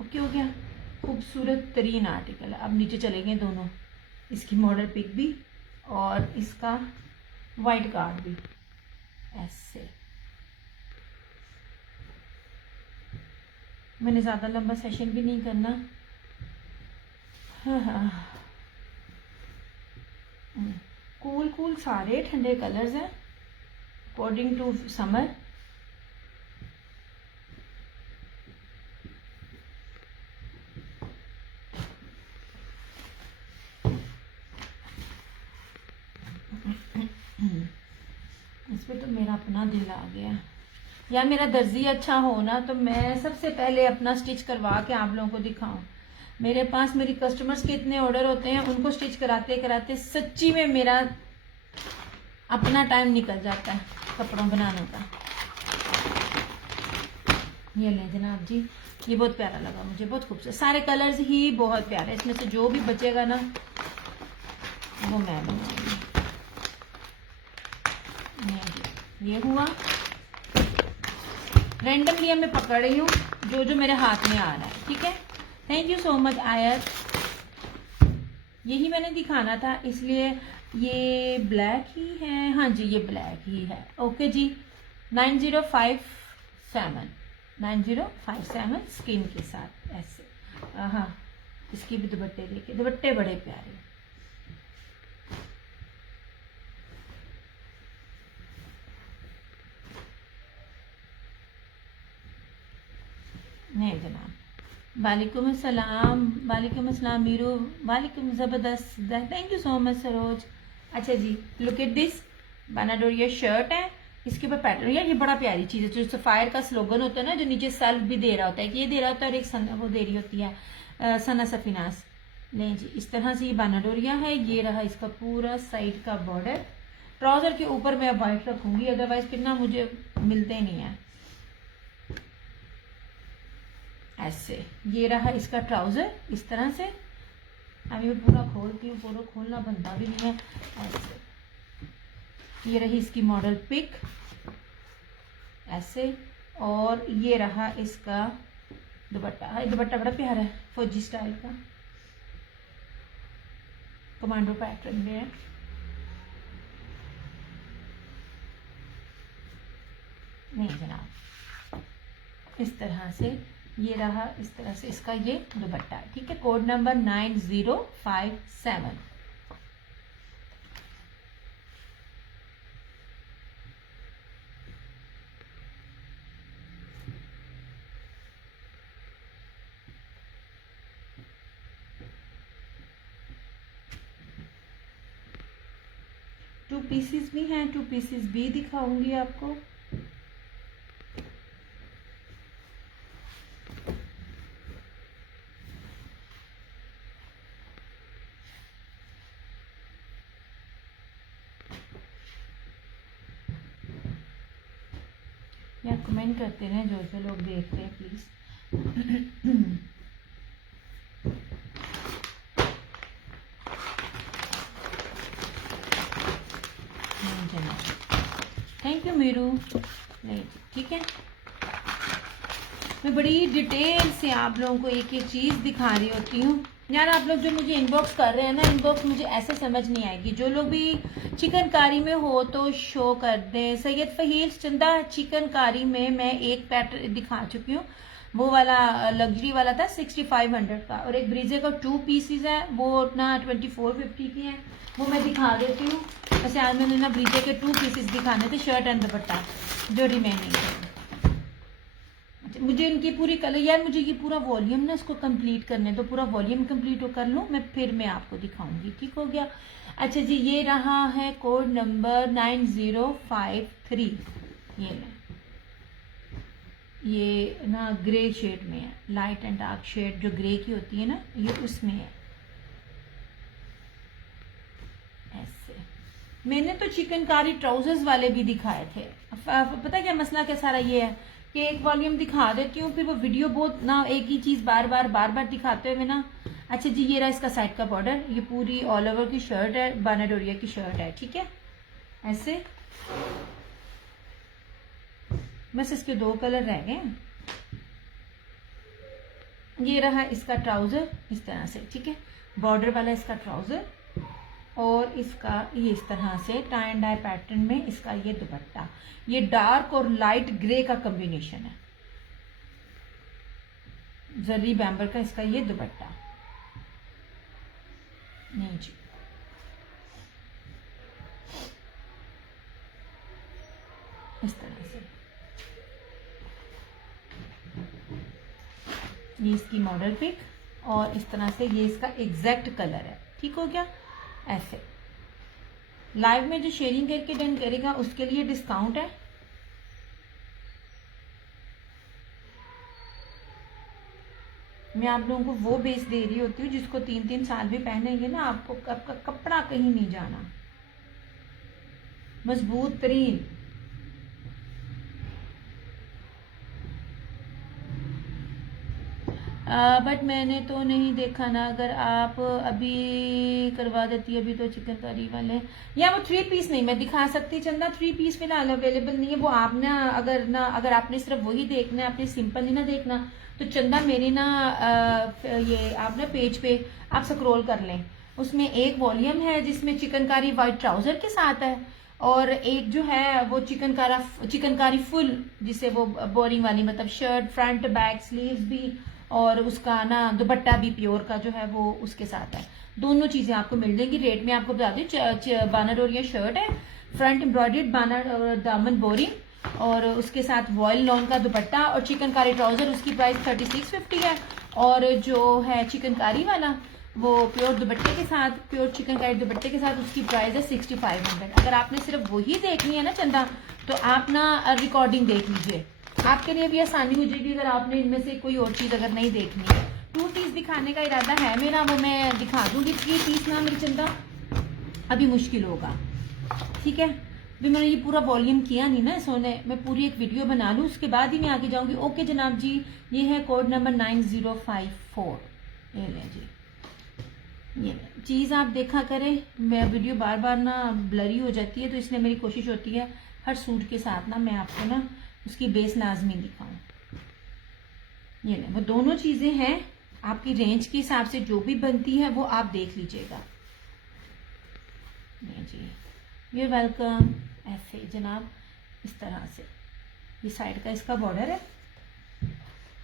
ओके हो गया। खूबसूरत तरीन आर्टिकल है। अब नीचे चलेंगे दोनों, इसकी मॉडल पिक भी और इसका वाइट कार्ड भी। ऐसे मैंने ज़्यादा लंबा सेशन भी नहीं करना। हाँ, कूल कूल सारे ठंडे कलर्स हैं अकॉर्डिंग टू समर। इस पे तो मेरा अपना दिल आ गया। या मेरा दर्जी अच्छा हो ना तो मैं सबसे पहले अपना स्टिच करवा के आप लोगों को दिखाऊं। मेरे पास मेरी कस्टमर्स के इतने ऑर्डर होते हैं, उनको स्टिच कराते कराते सच्ची में मेरा अपना टाइम निकल जाता है कपड़ों बनाने का। ये लें जनाब जी, ये बहुत प्यारा लगा मुझे, बहुत खूबसूरत, सारे कलर्स ही बहुत प्यारे। इसमें से जो भी बचेगा ना वो मैं बनाऊंगी। ये हुआ रैंडमली मैं पकड़ रही हूँ जो जो मेरे हाथ में आ रहा है। ठीक है, थैंक यू सो मच आयत। यही मैंने दिखाना था, इसलिए ये ब्लैक ही है। हाँ जी, ये ब्लैक ही है। ओके जी, 9057 स्किन के साथ ऐसे। हाँ, इसकी भी दुपट्टे देखिए, दुपट्टे बड़े प्यारे। नहीं जनाब, वालेकुम अस्सलाम, वालेकुम अस्सलाम मीरू, वालेकुम ज़बरदस्त, thank you so much Saroj. अच्छा जी, लुक एट दिस बनाडोरिया शर्ट है, इसके ऊपर पैटर्न। यार ये बड़ा प्यारी चीज़ है, जो सफ़ायर का स्लोगन होता है ना, जो नीचे सेल्फ भी दे रहा होता है कि ये दे रहा होता है, और एक सन वो दे रही होती है सना सफिनास। नहीं जी, इस तरह से ये बनाडोरिया है। ये रहा इसका पूरा साइड का बॉर्डर। ट्राउज़र के ऊपर मैं अब वाइट रखूंगी, अदरवाइज कितना मुझे मिलते नहीं है। ऐसे ये रहा इसका ट्राउजर इस तरह से। अभी मैं पूरा खोलती हूँ, पूरा खोलना बनता भी नहीं है। ऐसे ये रही इसकी मॉडल पिक ऐसे, और ये रहा इसका दुपट्टा। ये दुपट्टा बड़ा प्यारा है, फौजी स्टाइल का कमांडो पैटर्न में है। नहीं जनाब, इस तरह से ये रहा, इस तरह से इसका ये दुपट्टा। ठीक है, कोड नंबर 9057। टू पीसीस भी हैं, टू पीसीस भी दिखाऊंगी आपको। या कमेंट करते रहें जो जो लोग देखते हैं प्लीज। थैंक यू मीरू। नहीं ठीक है, मैं बड़ी डिटेल से आप लोगों को एक एक चीज़ दिखा रही होती हूँ। यार आप लोग जो मुझे इनबॉक्स कर रहे हैं ना, इनबॉक्स मुझे ऐसे समझ नहीं आएगी। जो लोग भी चिकनकारी में हो तो शो कर दें। सैयद फहील चंदा, चिकनकारी में मैं एक पैटर्न दिखा चुकी हूँ, वो वाला लग्जरी वाला था 6500 का, और एक ब्रीजे का 2 पीसीज है, वो अपना 2450 की है, वो मैं दिखा देती हूँ। वैसे आज मैंने ना ब्रीजे के 2 पीसेस दिखाने थे, शर्ट एंड दुपट्टा जो रिमेनिंग है। मुझे इनकी पूरी कलर, यार मुझे ये पूरा वॉल्यूम ना इसको कंप्लीट करने दो, पूरा वॉल्यूम कंप्लीट कर लूँ मैं, फिर मैं आपको दिखाऊंगी। ठीक हो गया। अच्छा जी, ये रहा है कोड नंबर 9053। ये ना ग्रे शेड में है, लाइट एंड डार्क शेड जो ग्रे की होती है ना, ये उसमें है। ऐसे मैंने तो चिकनकारी ट्राउजर्स वाले भी दिखाए थे। पता क्या मसला क्या सारा ये है कि एक वॉल्यूम दिखा देती हूँ, फिर वो वीडियो बहुत ना एक ही चीज़ बार बार दिखाते हुए ना। अच्छा जी, ये रहा इसका साइड का बॉर्डर, ये पूरी ऑल ओवर की शर्ट है, बनाडोरिया की शर्ट है। ठीक है, ऐसे बस इसके 2 कलर रह गए। ये रहा इसका ट्राउजर इस तरह से, ठीक है, बॉर्डर वाला इसका ट्राउजर, और इसका ये इस तरह से टाई एंड डाई पैटर्न में इसका ये दुपट्टा। ये डार्क और लाइट ग्रे का कॉम्बिनेशन है, जरी बैम्बर का इसका ये दुपट्टा। नहीं जी, इस तरह से ये इसकी मॉडल पिक, और इस तरह से ये इसका एग्जैक्ट कलर है। ठीक हो गया। ऐसे लाइव में जो शेयरिंग करके डन करेगा उसके लिए डिस्काउंट है। मैं आप लोगों को वो बेस दे रही होती हूँ जिसको 3-3 साल भी पहनेंगे ना, आपको आपका कपड़ा कहीं नहीं जाना, मजबूत तरीन। बट मैंने तो नहीं देखा ना, अगर आप अभी करवा देती अभी तो चिकनकारी वाले, या वो 3 पीस नहीं मैं दिखा सकती चंदा, 3 पीस फिलहाल अवेलेबल नहीं है। वो आप ना अगर आपने सिर्फ वही देखना है, आपने सिंपल नहीं ना देखना, तो चंदा मेरी ना ये आप ना पेज पे आप स्क्रॉल कर लें, उसमें एक वॉल्यूम है जिसमें चिकनकारी वाइट ट्राउजर के साथ है, और एक जो है वो चिकनकारी फुल, जिसे वो बोरिंग वाली, मतलब शर्ट फ्रंट बैक स्लीव्स भी और उसका ना दुपट्टा भी प्योर का जो है वो उसके साथ है। दोनों चीजें आपको मिल जाएंगी। रेट में आपको बता दूं, बानर और ये शर्ट है, फ्रंट एम्ब्रॉयडर्ड बानर और दामन बोरिंग, और उसके साथ वॉयल लॉन का दुपट्टा और चिकनकारी ट्राउजर, उसकी प्राइस 3650 है। और जो है चिकनकारी वाला वो प्योर दुपट्टे के साथ, प्योर चिकनकारी दुपट्टे के साथ, उसकी प्राइस है 6500। अगर आपने सिर्फ वही देखनी है ना चंदा, तो आप ना रिकॉर्डिंग देख लीजिए, आपके लिए भी आसानी हो जाएगी। अगर आपने इनमें से कोई और चीज अगर नहीं देखनी है, 2 पीस दिखाने का इरादा है मेरा, वो मैं दिखा दूंगी। 3 पीस ना मेरी चंदा अभी मुश्किल होगा, ठीक है। अभी मैंने ये पूरा वॉल्यूम किया नहीं ना सोने, मैं पूरी एक वीडियो बना लूँ उसके बाद ही मैं आगे जाऊंगी। ओके जनाब जी, ये है कोड नंबर 9054। ये ले जी, ये चीज आप देखा करें, मैं वीडियो बार बार ना ब्लरी हो जाती है, तो इसलिए मेरी कोशिश होती है हर सूट के साथ ना मैं आपको ना उसकी बेस लाजमी दिखाऊं। ये ले, वो दोनों चीजें हैं, आपकी रेंज के हिसाब से जो भी बनती है वो आप देख लीजिएगा। जी, यू वेलकम। ऐसे जनाब इस तरह से ये साइड का इसका बॉर्डर है,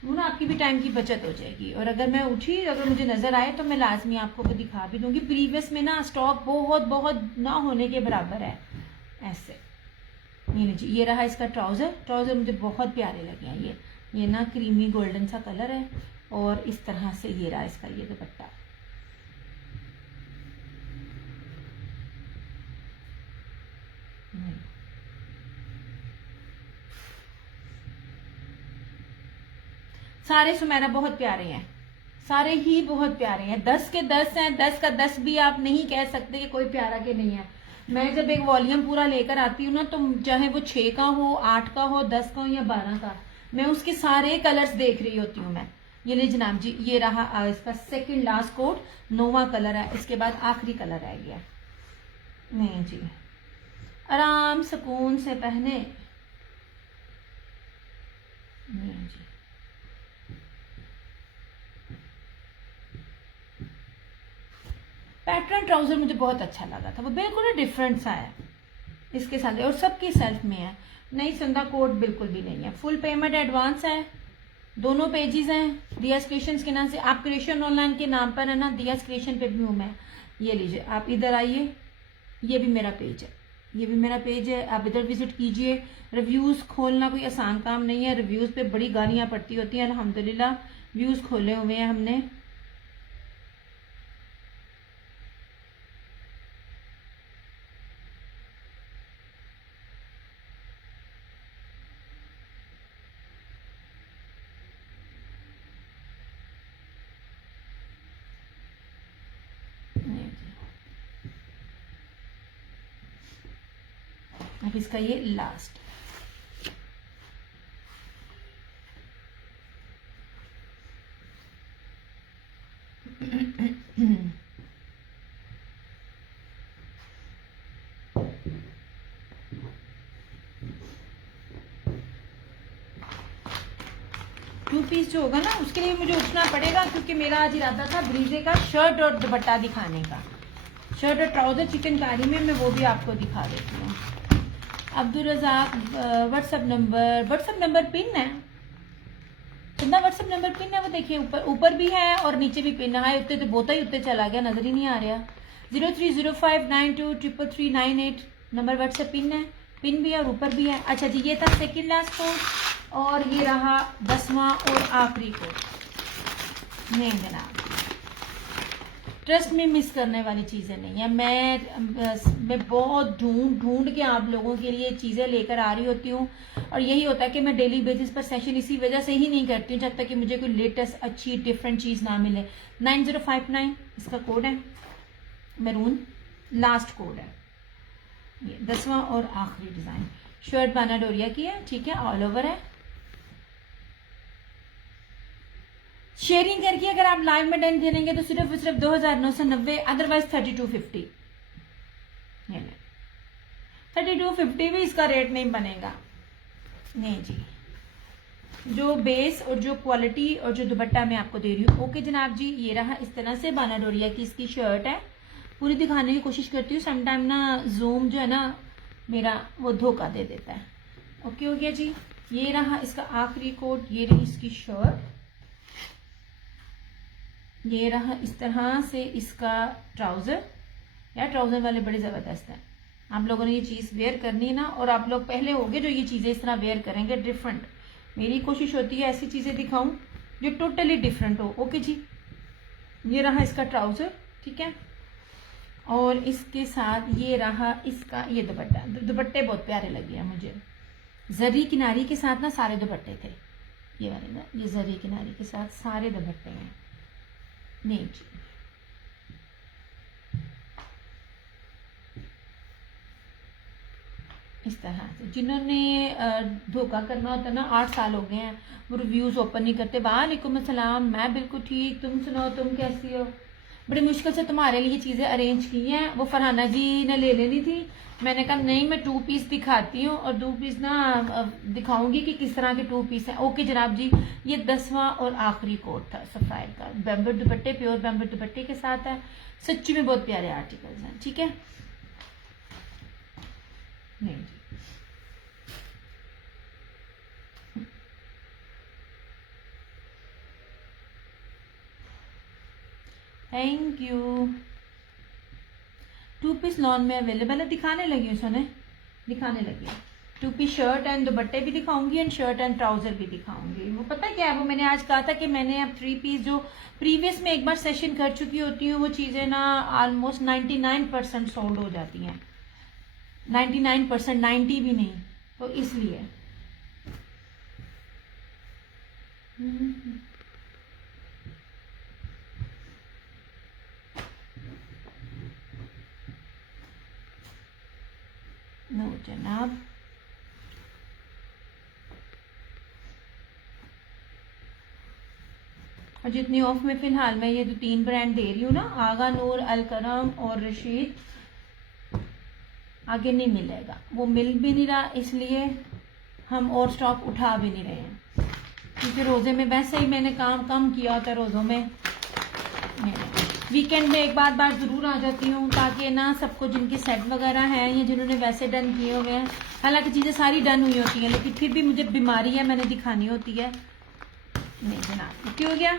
वो ना आपकी भी टाइम की बचत हो जाएगी। और अगर मैं उठी, अगर मुझे नजर आए तो मैं लाजमी आपको दिखा भी दूंगी। प्रीवियस में ना स्टॉक बहुत बहुत ना होने के बराबर है। ऐसे ये लीजिए, ये रहा इसका ट्राउजर। ट्राउजर मुझे बहुत प्यारे लगे हैं। ये ना क्रीमी गोल्डन सा कलर है, और इस तरह से ये रहा इसका ये दुपट्टा। सारे सुमेरा बहुत प्यारे हैं, सारे ही बहुत प्यारे हैं। 10 के 10 हैं, 10 का 10 भी आप नहीं कह सकते कि कोई प्यारा के नहीं है। मैं जब एक वॉल्यूम पूरा लेकर आती हूँ ना, तो चाहे वो 6 का हो, 8 का हो, 10 का हो या 12 का, मैं उसके सारे कलर्स देख रही होती हूँ मैं। ये ले जनाब जी, ये रहा इसका सेकंड लास्ट कोट, नोवा कलर है, इसके बाद आखिरी कलर रह गया। नहीं जी, आराम सुकून से पहने। नहीं जी, पैटर्न ट्राउजर मुझे बहुत अच्छा लगा था, वो बिल्कुल डिफरेंट सा है इसके साथ, और सबकी सेल्फ में है। नहीं संदा कोड बिल्कुल भी नहीं है, फुल पेमेंट एडवांस है। दोनों पेजेस हैं दियाज क्रिएशंस के नाम से, आप क्रिएशन ऑनलाइन के नाम पर है ना, दियाज क्रिएशन पे भी हूँ मैं। ये लीजिए, आप इधर आइए, ये भी मेरा पेज है, ये भी मेरा पेज है, आप इधर विजिट कीजिए। रिव्यूज खोलना कोई आसान काम नहीं है, रिव्यूज पे बड़ी गालियां पड़ती होती हैं। अल्हम्दुलिल्लाह व्यूज खोले हुए हैं हमने। अब इसका ये लास्ट, 2 पीस जो होगा ना उसके लिए मुझे उठना पड़ेगा, क्योंकि मेरा आज इरादा था ब्रीजे का शर्ट और दुपट्टा दिखाने का। शर्ट और ट्राउजर चिकनकारी में मैं वो भी आपको दिखा देती हूँ। Abdul Razzaq WhatsApp number pin है, कितना व्हाट्सअप नंबर पिन है वो देखिए, ऊपर भी है और नीचे भी पिन है। उत्ते तो बहुत ही उत्ते चला गया, नजर ही नहीं आ रहा। 0305923398 नंबर व्हाट्सएप पिन है, पिन भी है और ऊपर भी है। अच्छा जी, ये था सेकंड लास्ट कोड और ये रहा 10वां और आखिरी कोड। नहीं जनाब, ट्रस्ट में मिस करने वाली चीज़ें नहीं है। मैं बहुत ढूंढ के आप लोगों के लिए चीज़ें लेकर आ रही होती हूँ, और यही होता है कि मैं डेली बेसिस पर सेशन इसी वजह से ही नहीं करती हूँ जब तक कि मुझे कोई लेटेस्ट अच्छी डिफरेंट चीज़ ना मिले। 9059 इसका कोड है, मैरून लास्ट कोड है। ये 10वां और आखिरी डिज़ाइन, शर्ट बाना डोरिया की है, ठीक है, ऑल ओवर है। शेयरिंग करके अगर आप लाइव में डन करेंगे तो सिर्फ 2990, अदरवाइज 3250। 3250 भी इसका रेट नहीं बनेगा, नहीं जी। जो बेस और जो क्वालिटी और जो दुपट्टा मैं आपको दे रही हूँ। ओके जनाब जी, ये रहा इस तरह से बाना डोरिया की इसकी शर्ट है। पूरी दिखाने की कोशिश करती हूँ, समटाइम ना जूम जो है ना मेरा वो धोखा दे देता है। ओके हो गया जी। ये रहा इसका आखिरी कोट, ये रही इसकी शर्ट, ये रहा इस तरह से इसका ट्राउजर। यार ट्राउजर वाले बड़े जबरदस्त हैं। आप लोगों ने ये चीज वेयर करनी है ना, और आप लोग पहले होंगे जो ये चीजें इस तरह वेयर करेंगे डिफरेंट। मेरी कोशिश होती है ऐसी चीजें दिखाऊं जो टोटली डिफरेंट हो। ओके जी, ये रहा इसका ट्राउजर, ठीक है, और इसके साथ ये रहा इसका ये दुपट्टा। दुपट्टे बहुत प्यारे लगे हैं मुझे, जरी किनारी के साथ ना सारे दुपट्टे थे ये वाले ना, ये जरी किनारी के साथ सारे दुपट्टे हैं। नहीं जी, इस तरह से जिन्होंने धोखा करना होता है ना, 8 साल हो गए हैं वो रिव्यूज ओपन नहीं करते। वालेकुम अस्सलाम, मैं बिल्कुल ठीक, तुम सुनाओ तुम कैसी हो। बड़ी मुश्किल से तुम्हारे लिए चीज़ें अरेंज की हैं, वो फरहाना जी ने ले लेनी थी। मैंने कहा नहीं, मैं 2 पीस दिखाती हूँ और 2 पीस ना दिखाऊंगी कि किस तरह के 2 पीस हैं। ओके जनाब जी, ये 10वां और आखिरी कोट था सफायर का, बैम्बर दुपट्टे, प्योर बैम्बर दुपट्टे के साथ है। सच्ची में बहुत प्यारे आर्टिकल्स हैं, ठीक है। नहीं जी, थैंक यू। 2 पीस लॉन में अवेलेबल है, दिखाने लगी हूँ सोने, दिखाने लगी हूँ। 2 पीस शर्ट एंड दुपट्टे भी दिखाऊंगी एंड शर्ट एंड ट्राउजर भी दिखाऊंगी। वो पता क्या है, वो मैंने आज कहा था कि मैंने अब 3 पीस जो प्रीवियस में एक बार सेशन कर चुकी होती हूँ वो चीज़ें ना ऑलमोस्ट 99% सोल्ड हो जाती हैं। 99%, 90 भी नहीं, तो इसलिए नो जनाब। और जितनी ऑफ में फिलहाल मैं ये जो 3 ब्रांड दे रही हूँ ना, आगा, नूर, अल करम और रशीद, आगे नहीं मिलेगा, वो मिल भी नहीं रहा, इसलिए हम और स्टॉक उठा भी नहीं रहे हैं, क्योंकि रोज़े में वैसे ही मैंने काम कम किया होता है। रोज़ों में वीकेंड में एक बार ज़रूर आ जाती हूँ, ताकि ना सबको जिनके सेट वगैरह हैं या जिन्होंने वैसे डन किए हुए हैं, हालांकि चीज़ें सारी डन हुई होती हैं, लेकिन फिर भी मुझे बीमारी है, मैंने दिखानी होती है। नहीं जनाब, क्यों हो गया,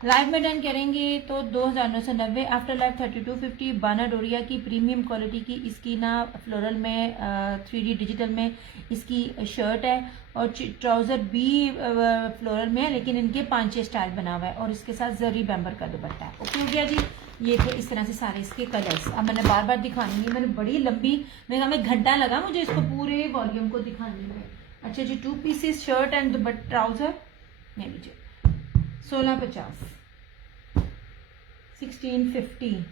लाइव में डन करेंगे तो 2990, आफ्टर लाइव 3250। बाना डोरिया की प्रीमियम क्वालिटी की इसकी ना फ्लोरल में 3D डिजिटल में इसकी शर्ट है, और ट्राउज़र भी फ्लोरल में है, लेकिन इनके 5-6 स्टाइल बना हुआ है, और इसके साथ जरी बैम्बर का दुपट्टा है। ओके हो गया जी। ये थे इस तरह से सारे इसके कलर्स। अब मैंने बार बार दिखानी है, मैंने बड़ी लंबी, मेरे में घंटा लगा मुझे इसको पूरे वॉल्यूम को दिखाने में। अच्छा जी, 2 pieces shirt and dupatta trouser, नहीं लीजिए 1650, 1650।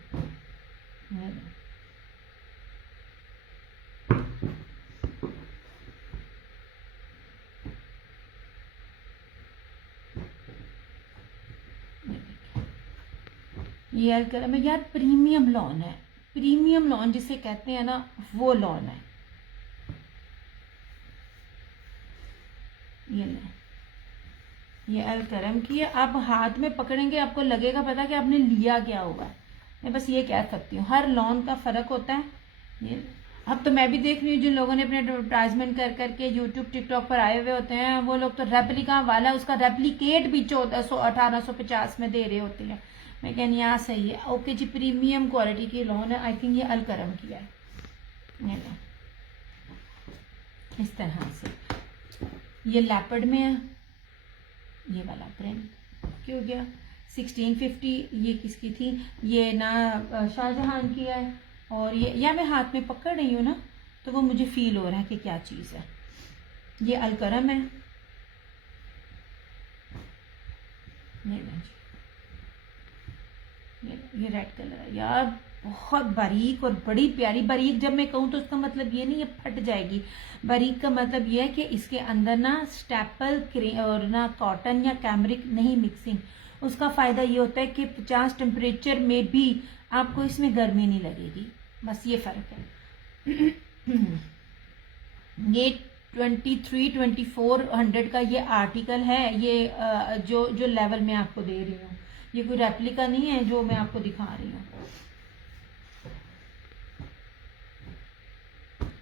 ये यार कर मैं यार, प्रीमियम लॉन है, प्रीमियम लॉन जिसे कहते हैं ना, वो लॉन है। ये ले, ये अलकरम की है। आप हाथ में पकड़ेंगे आपको लगेगा पता कि आपने लिया क्या हुआ है। मैं बस ये कह सकती हूँ, हर लॉन का फ़र्क होता है। ये अब तो मैं भी देख रही हूँ जिन लोगों ने अपने एडवर्टाइजमेंट कर करके यूट्यूब टिकटॉक पर आए हुए होते हैं, वो लोग तो रेप्लिका वाला उसका रेप्लिकेट भी 1400 1850 में दे रहे होते हैं। मैं कहनी यहाँ सही है। ओके जी, प्रीमियम क्वालिटी की लॉन है। आई थिंक ये अलकरम की है। इस तरह से ये लेपर्ड में है। ये वाला प्रिंट क्यों गया 1650। ये किसकी थी? ये ना शाहजहां की है। और ये या मैं हाथ में पकड़ रही हूँ ना तो वो मुझे फील हो रहा है कि क्या चीज़ है। ये अलकरम है। ये रेड कलर है यार, बहुत बारीक और बड़ी प्यारी। बारीक जब मैं कहूँ तो उसका मतलब ये नहीं है फट जाएगी। बारीक का मतलब ये है कि इसके अंदर ना स्टेपल और ना कॉटन या कैमरिक नहीं मिक्सिंग। उसका फ़ायदा ये होता है कि 50 टेम्परेचर में भी आपको इसमें गर्मी नहीं लगेगी। बस ये फ़र्क है। ये 23-2400 का ये आर्टिकल है। ये जो लेवल मैं आपको दे रही हूँ, ये कोई रेप्लिका नहीं है जो मैं आपको दिखा रही हूँ।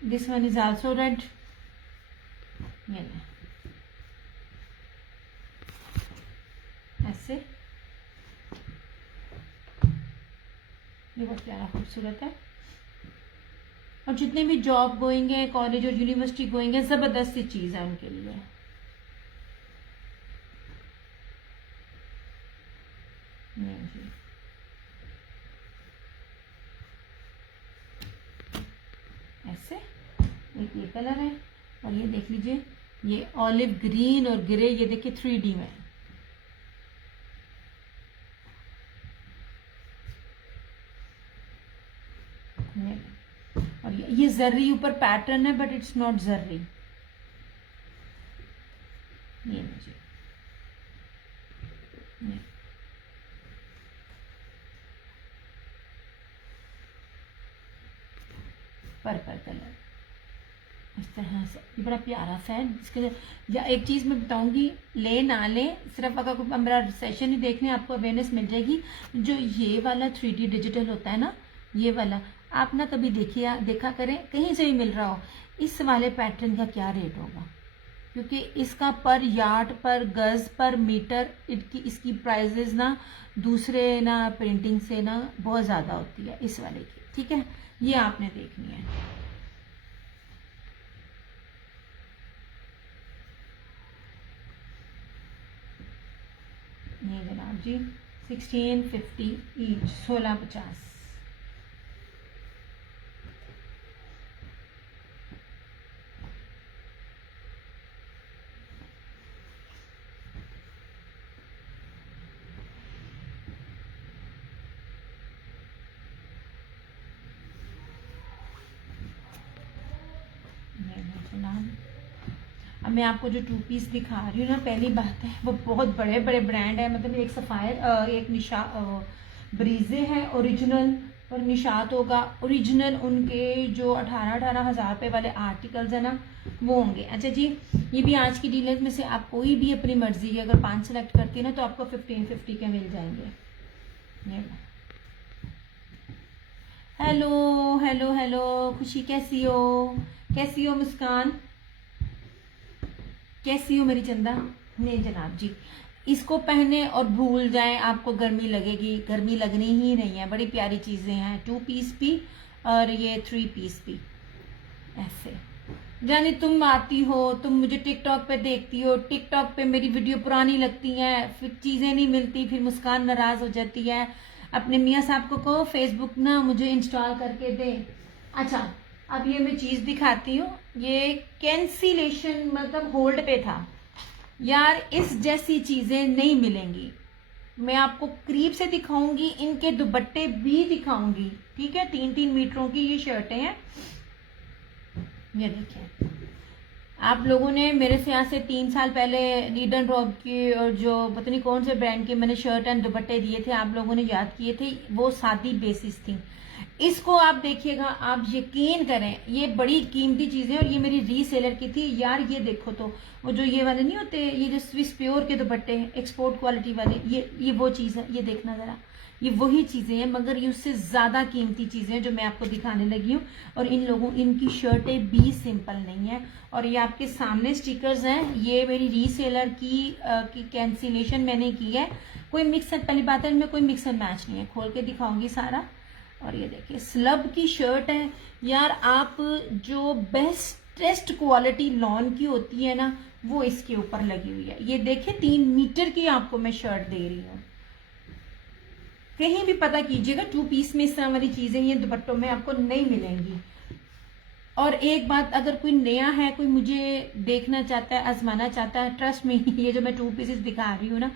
This one is also red. ये ऐसे ये बहुत प्यारा खूबसूरत है। और जितने भी जॉब गोइंग है, कॉलेज और यूनिवर्सिटी गोइंग है, जबरदस्त सी चीज है उनके लिए। जी ऐसे एक ये कलर है। और ये देख लीजिए, ये ऑलिव ग्रीन और ग्रे, ये देखिए 3D में। और ये जर्री ऊपर पैटर्न है बट इट्स नॉट जर्री। ये लीजिए, पर्पल कलर इस तरह से। ये बड़ा प्यारा सा है। इसके या एक चीज़ मैं बताऊंगी, ले ना ले, सिर्फ अगर कोई मेरा सेशन ही देखने आपको अवेयरनेस मिल जाएगी। जो ये वाला 3D डिजिटल होता है ना, ये वाला आप ना कभी देखा करें, कहीं से भी मिल रहा हो, इस वाले पैटर्न का क्या रेट होगा, क्योंकि इसका पर यार्ड, पर गज, पर मीटर इसकी प्राइजेज ना दूसरे ना प्रिंटिंग से ना बहुत ज़्यादा होती है इस वाले की। ठीक है, ये आपने देखनी है। ये जनाब जी 1650 ईच, 1650। अब मैं आपको जो 2 पीस दिखा रही हूँ ना, पहली बात है वो बहुत बड़े बड़े ब्रांड है। मतलब एक सफ़ायर, एक निशा ब्रीजे है ओरिजिनल, और निशात होगा ओरिजिनल। उनके जो 18-18 हज़ार रुपये वाले आर्टिकल्स है ना, वो होंगे। अच्छा जी, ये भी आज की डीलर में से आप कोई भी अपनी मर्जी की अगर 5 सेलेक्ट करती है ना तो आपको 1550 के मिल जाएंगे। ये हेलो हेलो हेलो खुशी, कैसी हो? कैसी हो मुस्कान? कैसी हो मेरी चंदा? नहीं जनाब जी, इसको पहने और भूल जाएं, आपको गर्मी लगेगी। गर्मी लगनी ही नहीं है। बड़ी प्यारी चीज़ें हैं। 2 पीस भी और ये 3 पीस भी। ऐसे जानी तुम आती हो, तुम मुझे टिकटॉक पे देखती हो, टिकटॉक पे मेरी वीडियो पुरानी लगती हैं, फिर चीज़ें नहीं मिलती, फिर मुस्कान नाराज़ हो जाती है। अपने मियाँ साहब को कहो फेसबुक ना मुझे इंस्टॉल करके दे। अच्छा, अब ये मैं चीज़ दिखाती हूँ। ये कैंसिलेशन मतलब होल्ड पे था यार, इस जैसी चीज़ें नहीं मिलेंगी। मैं आपको करीब से दिखाऊंगी, इनके दुपट्टे भी दिखाऊंगी। ठीक है, 3-3 मीटरों की ये शर्टें हैं। ये देखिए, आप लोगों ने मेरे से यहाँ से 3 साल पहले रीड एंड रॉब की और जो पता नहीं कौन से ब्रांड के मैंने शर्ट एंड दुपट्टे दिए थे, आप लोगों ने याद किए थे। वो सादी बेसिस थी। इसको आप देखिएगा, आप यकीन करें ये बड़ी कीमती चीजें, और ये मेरी रीसेलर की थी यार। ये देखो तो वो जो ये वाले नहीं होते, ये जो स्विस प्योर के दुपट्टे हैं एक्सपोर्ट क्वालिटी वाले, ये वो चीज है। ये देखना जरा, ये वही चीजें हैं, मगर ये उससे ज्यादा कीमती चीजें हैं जो मैं आपको दिखाने लगी हूँ। और इन लोगों, इनकी शर्टें भी सिंपल नहीं है। और ये आपके सामने स्टिकर्स हैं, ये मेरी रीसेलर की कैंसिलेशन मैंने की है। कोई मिक्स, पहली बात है इनमें कोई मिक्स एंड मैच नहीं है। खोल के दिखाऊंगी सारा। और ये देखिए स्लब की शर्ट है यार। आप जो बेस्टेस्ट क्वालिटी लॉन की होती है ना, वो इसके ऊपर लगी हुई है। ये देखिए 3 मीटर की आपको मैं शर्ट दे रही हूँ। कहीं भी पता कीजिएगा 2 पीस में इस तरह वाली चीजें ये दुपट्टों में आपको नहीं मिलेंगी। और एक बात, अगर कोई नया है, कोई मुझे देखना चाहता है, आजमाना चाहता है, ट्रस्ट में ये जो मैं 2 पीसेस दिखा रही हूँ ना,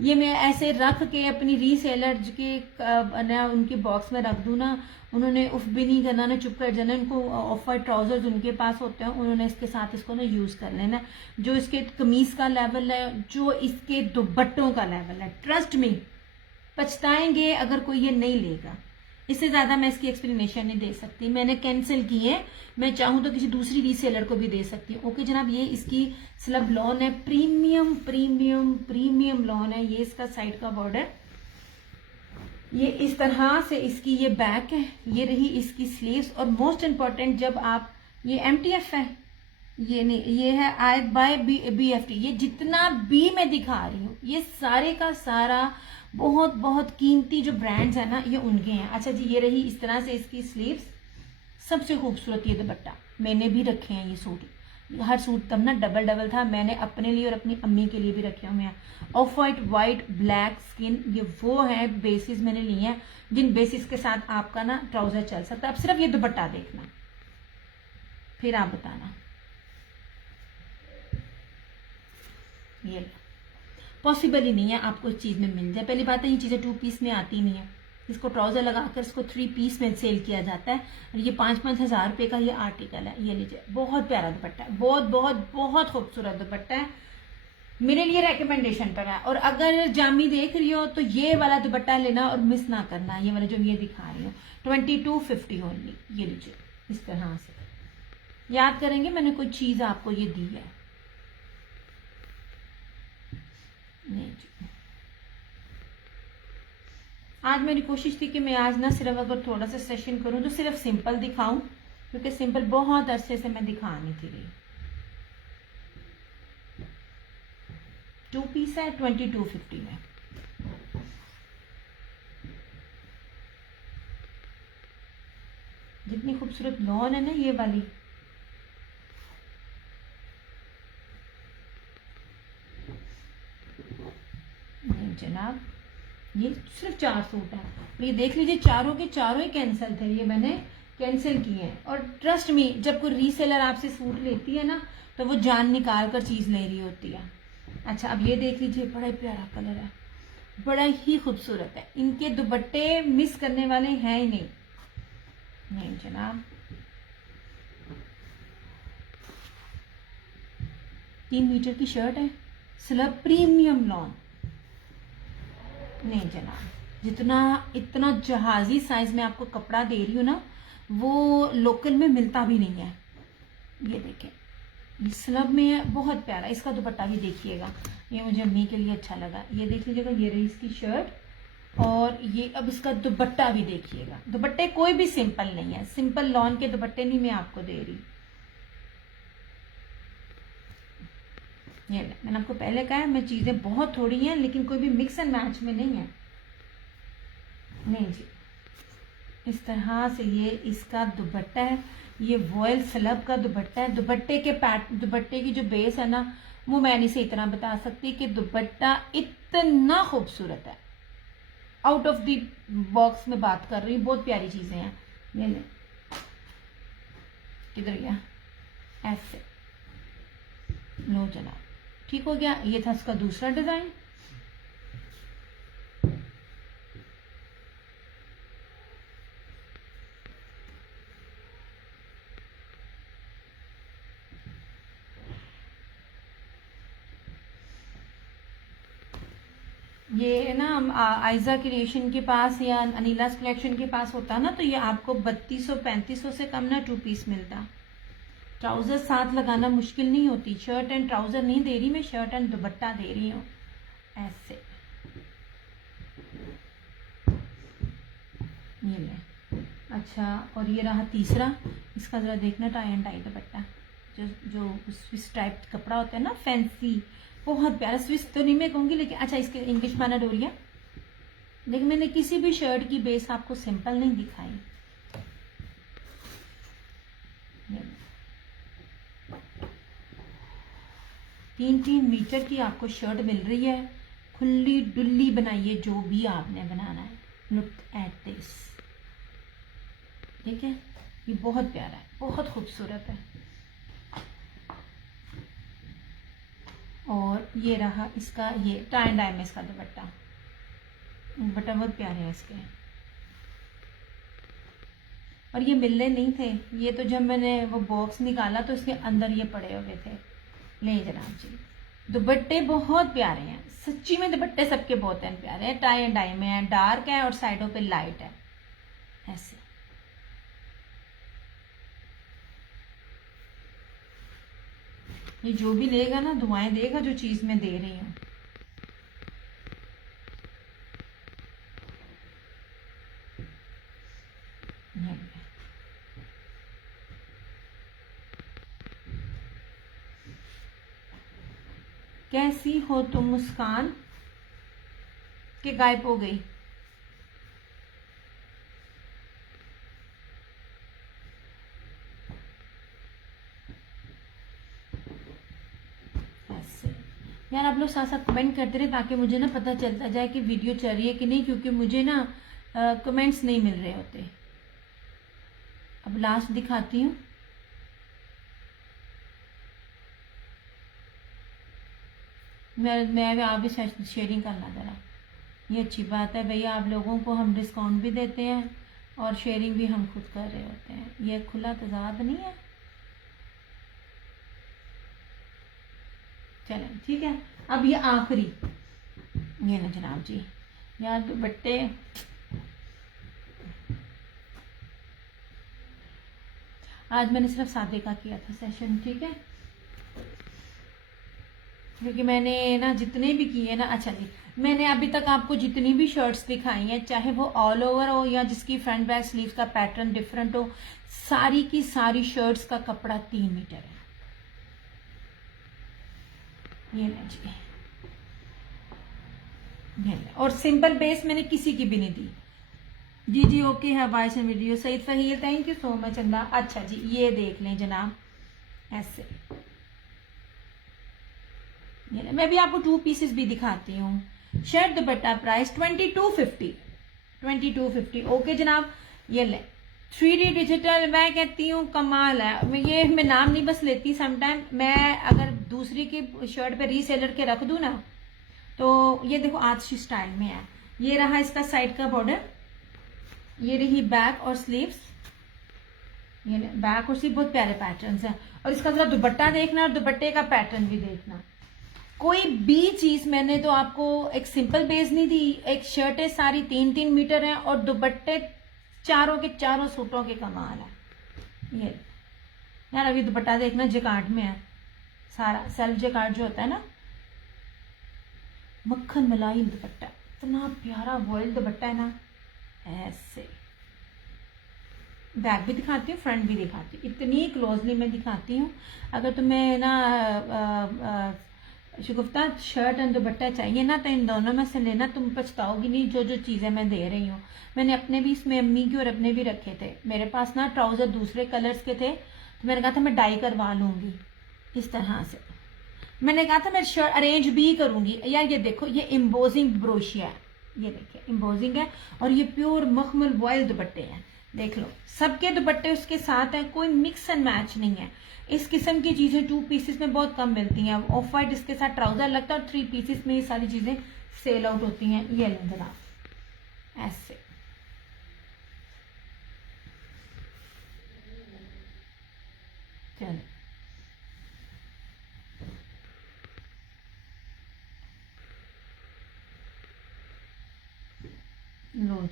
ये मैं ऐसे रख के अपनी रीसेलर के उनके बॉक्स में रख दूं ना, उन्होंने उफ भी नहीं करना ना, चुप कर जाना। उनको ऑफ वाइट ट्राउजर्स उनके पास होते हैं, उन्होंने इसके साथ इसको ना यूज कर लेना। जो इसके कमीज का लेवल है, जो इसके दुपट्टों का लेवल है, ट्रस्ट में पछताएंगे अगर कोई ये नहीं लेगा। इससे ज्यादा मैं इसकी एक्सप्लेनेशन नहीं दे सकती, मैंने कैंसिल की है। मैं चाहूं तो किसी दूसरी रीसेलर को भी दे सकती हूँ। ओके जनाब, ये इसकी स्लब लॉन है, प्रीमियम प्रीमियम प्रीमियम लॉन है। ये इसका साइड का बॉर्डर, ये इस तरह से इसकी ये बैक है, ये रही इसकी स्लीव्स। और मोस्ट इंपॉर्टेंट, जब आप, ये MTF है, ये नहीं, ये है आयत बाय BFT। ये जितना भी मैं दिखा रही हूँ, ये सारे का सारा बहुत बहुत कीमती जो ब्रांड्स है ना, ये उनके हैं। अच्छा जी, ये रही इस तरह से इसकी स्लीव्स। सबसे खूबसूरत ये दुपट्टा, मैंने भी रखे हैं ये सूट। हर सूट तब ना डबल डबल था, मैंने अपने लिए और अपनी अम्मी के लिए भी रखे हुए हैं। Of white, white, black skin, ये वो है बेसिस मैंने लिए हैं जिन बेसिस के साथ आपका ना ट्राउजर चल सकता है। अब सिर्फ ये दुपट्टा देखना, फिर आप बताना। ये पॉसिबल ही नहीं है आपको इस चीज में मिल जाए। पहली बात है ये चीजें 2 पीस में आती नहीं है। इसको ट्राउजर लगाकर इसको 3 पीस में सेल किया जाता है। और ये 5-5 हजार रुपए का ये आर्टिकल है। ये लीजिए, बहुत प्यारा दुपट्टा है, बहुत बहुत बहुत खूबसूरत दुपट्टा है, मेरे लिए रेकमेंडेशन पर है। और अगर जामी देख रही हो तो ये वाला दुपट्टा लेना और मिस ना करना। ये वाला जो ये दिखा रही हूँ 2250 ओनली। ये लीजिए, इस तरह से याद करेंगे मैंने कोई चीज आपको ये दी है। नहीं जी, आज मेरी कोशिश थी कि मैं आज ना सिर्फ अगर थोड़ा सा सेशन करूं तो सिर्फ सिंपल दिखाऊं, क्योंकि सिंपल बहुत अरसे से मैं दिखा नहीं थी रही। 2 पीस है 2250 में। जितनी खूबसूरत लॉन है ना ये वाली, जनाब, ये सिर्फ 4 सूट है। तो ये देख लीजिए, चारों के चारों ही कैंसिल थे, ये मैंने कैंसिल किए हैं। और ट्रस्ट में, जब कोई रीसेलर आपसे सूट लेती है ना, तो वो जान निकाल कर चीज ले रही होती है। अच्छा, अब ये देख लीजिए, बड़ा ही प्यारा कलर है, बड़ा ही खूबसूरत है। इनके दुपट्टे मिस करने वाले हैं ही नहीं। नहीं जनाब, 3 मीटर की शर्ट है, स्लब प्रीमियम लॉन। नहीं जनाब, जितना इतना जहाजी साइज में आपको कपड़ा दे रही हूँ ना, वो लोकल में मिलता भी नहीं है। ये देखें, ये स्लब में है, बहुत प्यारा। इसका दुपट्टा भी देखिएगा, ये मुझे अम्मी के लिए अच्छा लगा। ये देख लीजिएगा, ये रही इसकी शर्ट। और ये अब इसका दुपट्टा भी देखिएगा। दुपट्टे कोई भी सिंपल नहीं है, सिंपल लॉन के दुपट्टे नहीं मैं आपको दे रही। ये मैंने आपको पहले कहा है, मैं चीजें बहुत थोड़ी हैं, लेकिन कोई भी मिक्स एंड मैच में नहीं है। नहीं जी, इस तरह से ये इसका दुपट्टा है। ये वॉयल स्लब का दुपट्टा है। दुपट्टे की जो बेस है ना, वो मैं नहीं से इतना बता सकती कि दुपट्टा इतना खूबसूरत है। आउट ऑफ द बॉक्स में बात कर रही हूँ, बहुत प्यारी चीजें हैं। ये ले, किधर गया, ऐसे लो जनाब, ठीक हो गया। ये था इसका दूसरा डिजाइन। ये ना आयजा क्रिएशन के पास या अनिलास कलेक्शन के पास होता ना, तो ये आपको 3200-3500 से कम ना 2 पीस मिलता। ट्राउजर साथ लगाना मुश्किल नहीं होती। शर्ट एंड ट्राउजर नहीं दे रही मैं, शर्ट एंड दुपट्टा दे रही हूँ ऐसे। ये ले। अच्छा, और ये रहा तीसरा, इसका ज़रा देखना, टाई एंड टाई दुपट्टा, जो स्विस टाइप कपड़ा होता है ना, फैंसी, बहुत प्यारा। स्विस तो नहीं मैं कहूँगी, लेकिन अच्छा इसके इंग्लिश माना डोरिया। लेकिन मैंने किसी भी शर्ट की बेस आपको सिंपल नहीं दिखाई। 3-3 मीटर की आपको शर्ट मिल रही है। खुली डुल्ली बनाइए जो भी आपने बनाना है। लुक एट दिस, ठीक है, ये बहुत प्यारा है, बहुत खूबसूरत है। और ये रहा इसका, ये टाई एंड डाई में इसका दुपट्टा बहुत प्यारे हैं इसके। और ये मिलने नहीं थे, ये तो जब मैंने वो बॉक्स निकाला तो इसके अंदर ये पड़े हुए थे। ले जनाब जी, दुपट्टे बहुत प्यारे हैं, सच्ची में दुपट्टे सबके बहुत हैं प्यारे हैं। टाई एंड डाई में है, डार्क है और साइडों पे लाइट है ऐसे। ये जो भी लेगा ना दुआएं देगा, जो चीज मैं दे रही हूँ। कैसी हो तुम मुस्कान के गायब हो गई। यार आप लोग साथ साथ कमेंट करते रहे ताकि मुझे ना पता चलता जाए कि वीडियो चल रही है कि नहीं, क्योंकि मुझे ना कमेंट्स नहीं मिल रहे होते। अब लास्ट दिखाती हूँ। मैं आप भी शेयरिंग करना जरा, ये अच्छी बात है भैया। आप लोगों को हम डिस्काउंट भी देते हैं और शेयरिंग भी हम खुद कर रहे होते हैं। ये खुला तजाद नहीं है। चलें ठीक है, अब ये आखिरी, ये ना जनाब जी, यार दुपट्टे आज मैंने सिर्फ सादे का किया था सेशन, ठीक है, क्योंकि मैंने ना जितने भी किए ना, अच्छा जी, मैंने अभी तक आपको जितनी भी शर्ट्स दिखाई हैं, चाहे वो ऑल ओवर हो या जिसकी फ्रंट बैक स्लीव्स का पैटर्न डिफरेंट हो, सारी की सारी शर्ट्स का कपड़ा 3 मीटर है। ये ले जी, ये ले। और सिंपल बेस मैंने किसी की भी नहीं दी। जी जी ओके है, voice and video Saeed Faheel, thank you so much Chanda. अच्छा जी, ये देख लें जनाब ऐसे। ये मैं भी आपको 2 पीसेस भी दिखाती हूँ। शर्ट दुपट्टा प्राइस 2250 ओके जनाब। ये ले 3D डिजिटल, मैं कहती हूँ कमाल है। ये मैं नाम नहीं बस लेती, समटाइम मैं अगर दूसरी की शर्ट पे रीसेलर के रख दूँ ना, तो ये देखो आतिशी स्टाइल में है। ये रहा इसका साइड का बॉर्डर, ये रही बैक और स्लीव्स, ये बैक और स्लीव बहुत प्यारे पैटर्न्स हैं। और इसका जरा दुपट्टा देखना और दुपट्टे का पैटर्न भी देखना। कोई भी चीज मैंने तो आपको एक सिंपल बेस नहीं दी। एक शर्ट है सारी 3-3 मीटर है और दुपट्टे चारों के चारों सूटों के कमाल है। ये यार अभी दुपट्टा देखना, जेकार्ड में है सारा, सेल्फ जेकार्ड जो होता है ना, मक्खन मलाई दुपट्टा, इतना प्यारा वॉयल दुपट्टा है ना ऐसे। बैक भी दिखाती हूँ, फ्रंट भी दिखाती हूँ, इतनी क्लोजली मैं दिखाती हूँ। अगर तुम्हें ना शुगुफ्ता शर्ट एंड दुपट्टा चाहिए ना, तो इन दोनों में से लेना, तुम पछताओगी नहीं। जो जो चीज़ें मैं दे रही हूँ, मैंने अपने भी इसमें अम्मी की और अपने भी रखे थे। मेरे पास ना ट्राउज़र दूसरे कलर्स के थे, तो मैंने कहा था मैं डाई करवा लूँगी इस तरह से। मैंने कहा था मैं शर्ट अरेंज भी करूँगी। यार ये देखो, ये एम्बोजिंग ब्रोशिया है, ये देखिए एम्बोजिंग है, और ये प्योर मखमल वॉयल दुपट्टे हैं। देख लो, सबके दुपट्टे उसके साथ हैं, कोई मिक्स एंड मैच नहीं है। इस किस्म की चीजें 2 पीसेस में बहुत कम मिलती हैं। ऑफ वाइट इसके साथ ट्राउजर लगता है और 3 पीसेस में ये सारी चीजें सेल आउट होती हैं। ये लें जनाब ऐसे। चलो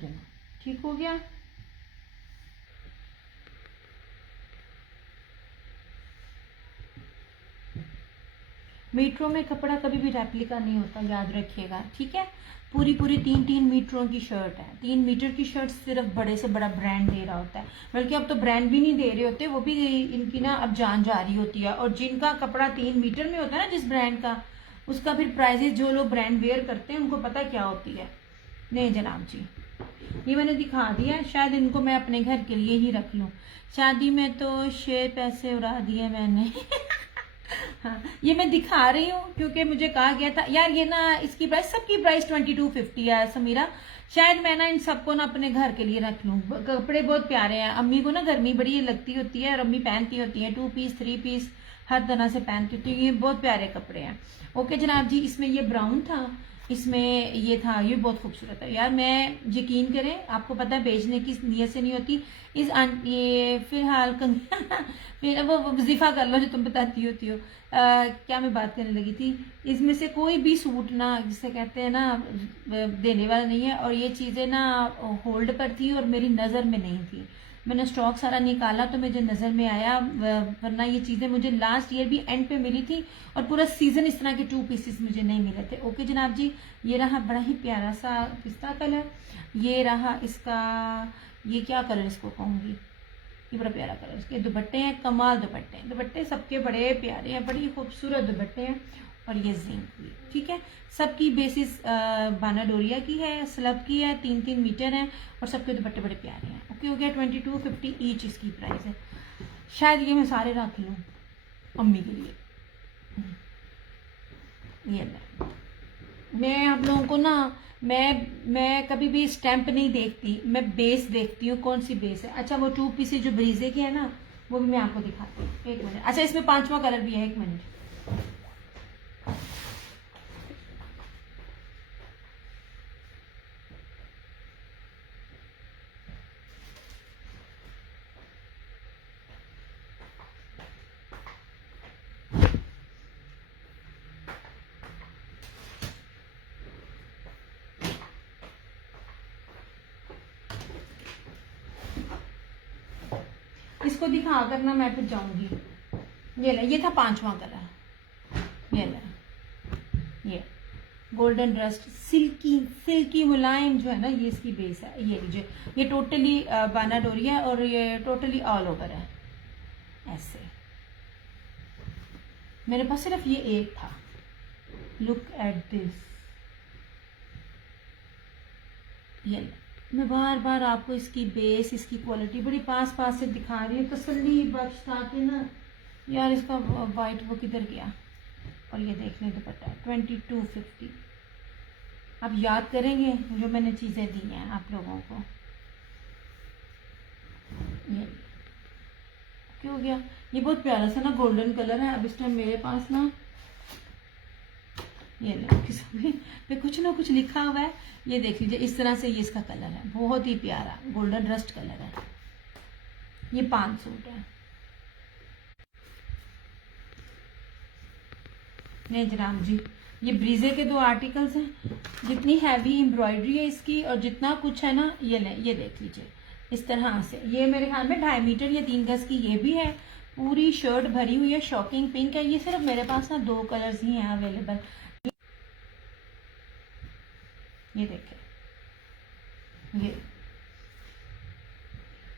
जना। ठीक हो गया। मीटरों में कपड़ा कभी भी रेप्लिका नहीं होता, याद रखिएगा, ठीक है। पूरी पूरी 3-3 मीटरों की शर्ट है। 3 मीटर की शर्ट सिर्फ बड़े से बड़ा ब्रांड दे रहा होता है, बल्कि अब तो ब्रांड भी नहीं दे रहे होते, वो भी इनकी ना अब जान जा रही होती है। और जिनका कपड़ा 3 मीटर में होता है ना जिस ब्रांड का, उसका फिर प्राइजेस जो लोग ब्रांड वेयर करते हैं उनको पता क्या होती है। नहीं जनाब जी, ये मैंने दिखा दिया, शायद इनको मैं अपने घर के लिए ही रख लूँ। शादी में तो शेर पैसे उड़ा दिए मैंने हाँ, ये मैं दिखा रही हूँ क्योंकि मुझे कहा गया था यार ये ना इसकी प्राइस, सबकी प्राइस 2250 है समीरा, शायद मैं ना इन सबको ना अपने घर के लिए रख लूँ। कपड़े बहुत प्यारे हैं, अम्मी को ना गर्मी बड़ी लगती होती है और अम्मी पहनती होती है 2 पीस 3 पीस हर तरह से पहनती होती है। ये बहुत प्यारे कपड़े हैं। ओके जनाब जी, इसमें ये ब्राउन था, इसमें ये था, ये बहुत खूबसूरत है यार। मैं यकीन करें, आपको पता है बेचने की नीयत से नहीं होती। ये फिलहाल फिर वो वजीफा कर लो जो तुम बताती होती हो। क्या मैं बात करने लगी थी, इसमें से कोई भी सूट ना जिसे कहते हैं ना देने वाला नहीं है। और ये चीज़ें ना होल्ड पर थी और मेरी नज़र में नहीं थी। मैंने स्टॉक सारा निकाला तो मुझे नज़र में आया, वरना ये चीज़ें मुझे लास्ट ईयर भी एंड पे मिली थी और पूरा सीजन इस तरह के 2 पीसेस मुझे नहीं मिले थे। ओके जनाब जी, ये रहा बड़ा ही प्यारा सा पिस्ता कलर, ये रहा इसका, ये क्या कलर इसको कहूँगी, ये बड़ा प्यारा कलर। इसके दुपट्टे हैं, कमाल दुपट्टे हैं, दुपट्टे सबके बड़े प्यारे हैं, बड़ी खूबसूरत दुपट्टे हैं। और ये जिंक भी, ठीक है। सबकी बेसिस बाना डोरिया की है, स्लब की है, 3-3 मीटर है और सबके दुपट्टे बड़े प्यारे हैं। ओके हो गया, 2250 ईच इसकी प्राइस है। शायद ये मैं सारे रख लूँ अम्मी के लिए। ये मैं आप लोगों को ना, मैं कभी भी स्टैंप नहीं देखती, मैं बेस देखती हूँ कौन सी बेस है। अच्छा वो 2 पीसेस जो ब्रीजे के है ना, वो भी मैं आपको दिखाती हूँ, 1 मिनट। अच्छा इसमें 5वां कलर भी है, 1 मिनट। इसको दिखा कर ना मैं फिर जाऊंगी। ये ले, ये था 5वां कलर, ये ले, ये गोल्डन रस्ट सिल्की सिल्की मुलायम जो है ना, ये इसकी बेस है। ये लीजिए, ये टोटली बाना डोरिया है और ये टोटली ऑल ओवर है ऐसे। मेरे पास सिर्फ ये एक था। लुक एट दिस, ये मैं बार बार आपको इसकी बेस, इसकी क्वालिटी बड़ी पास पास से दिखा रही हूँ, तसल्ली बख्श ताकि ना यार इसका वाइट वो किधर गया। और ये देख लें दुपट्टा 2250। आप याद करेंगे जो मैंने चीज़ें दी हैं आप लोगों को। ये क्यों हो गया, ये बहुत प्यारा सा ना गोल्डन कलर है। अब इस टाइम मेरे पास ना ये किसी पे कुछ ना कुछ लिखा हुआ है, ये देख लीजिए इस तरह से, ये इसका कलर है, बहुत ही प्यारा गोल्डन रस्ट कलर है। ये 5 सूट है। नहीं जनाब जी, ये ब्रीजे के 2 आर्टिकल्स हैं। जितनी हैवी एम्ब्रॉयडरी है इसकी और जितना कुछ है ना, ये ले, ये देख लीजिए इस तरह से। ये मेरे ख्याल में 2.5 मीटर या 3 गज की ये भी है। पूरी शर्ट भरी हुई है, शॉकिंग पिंक है। ये सिर्फ मेरे पास ना 2 कलर्स ही हैं अवेलेबल। ये देखें,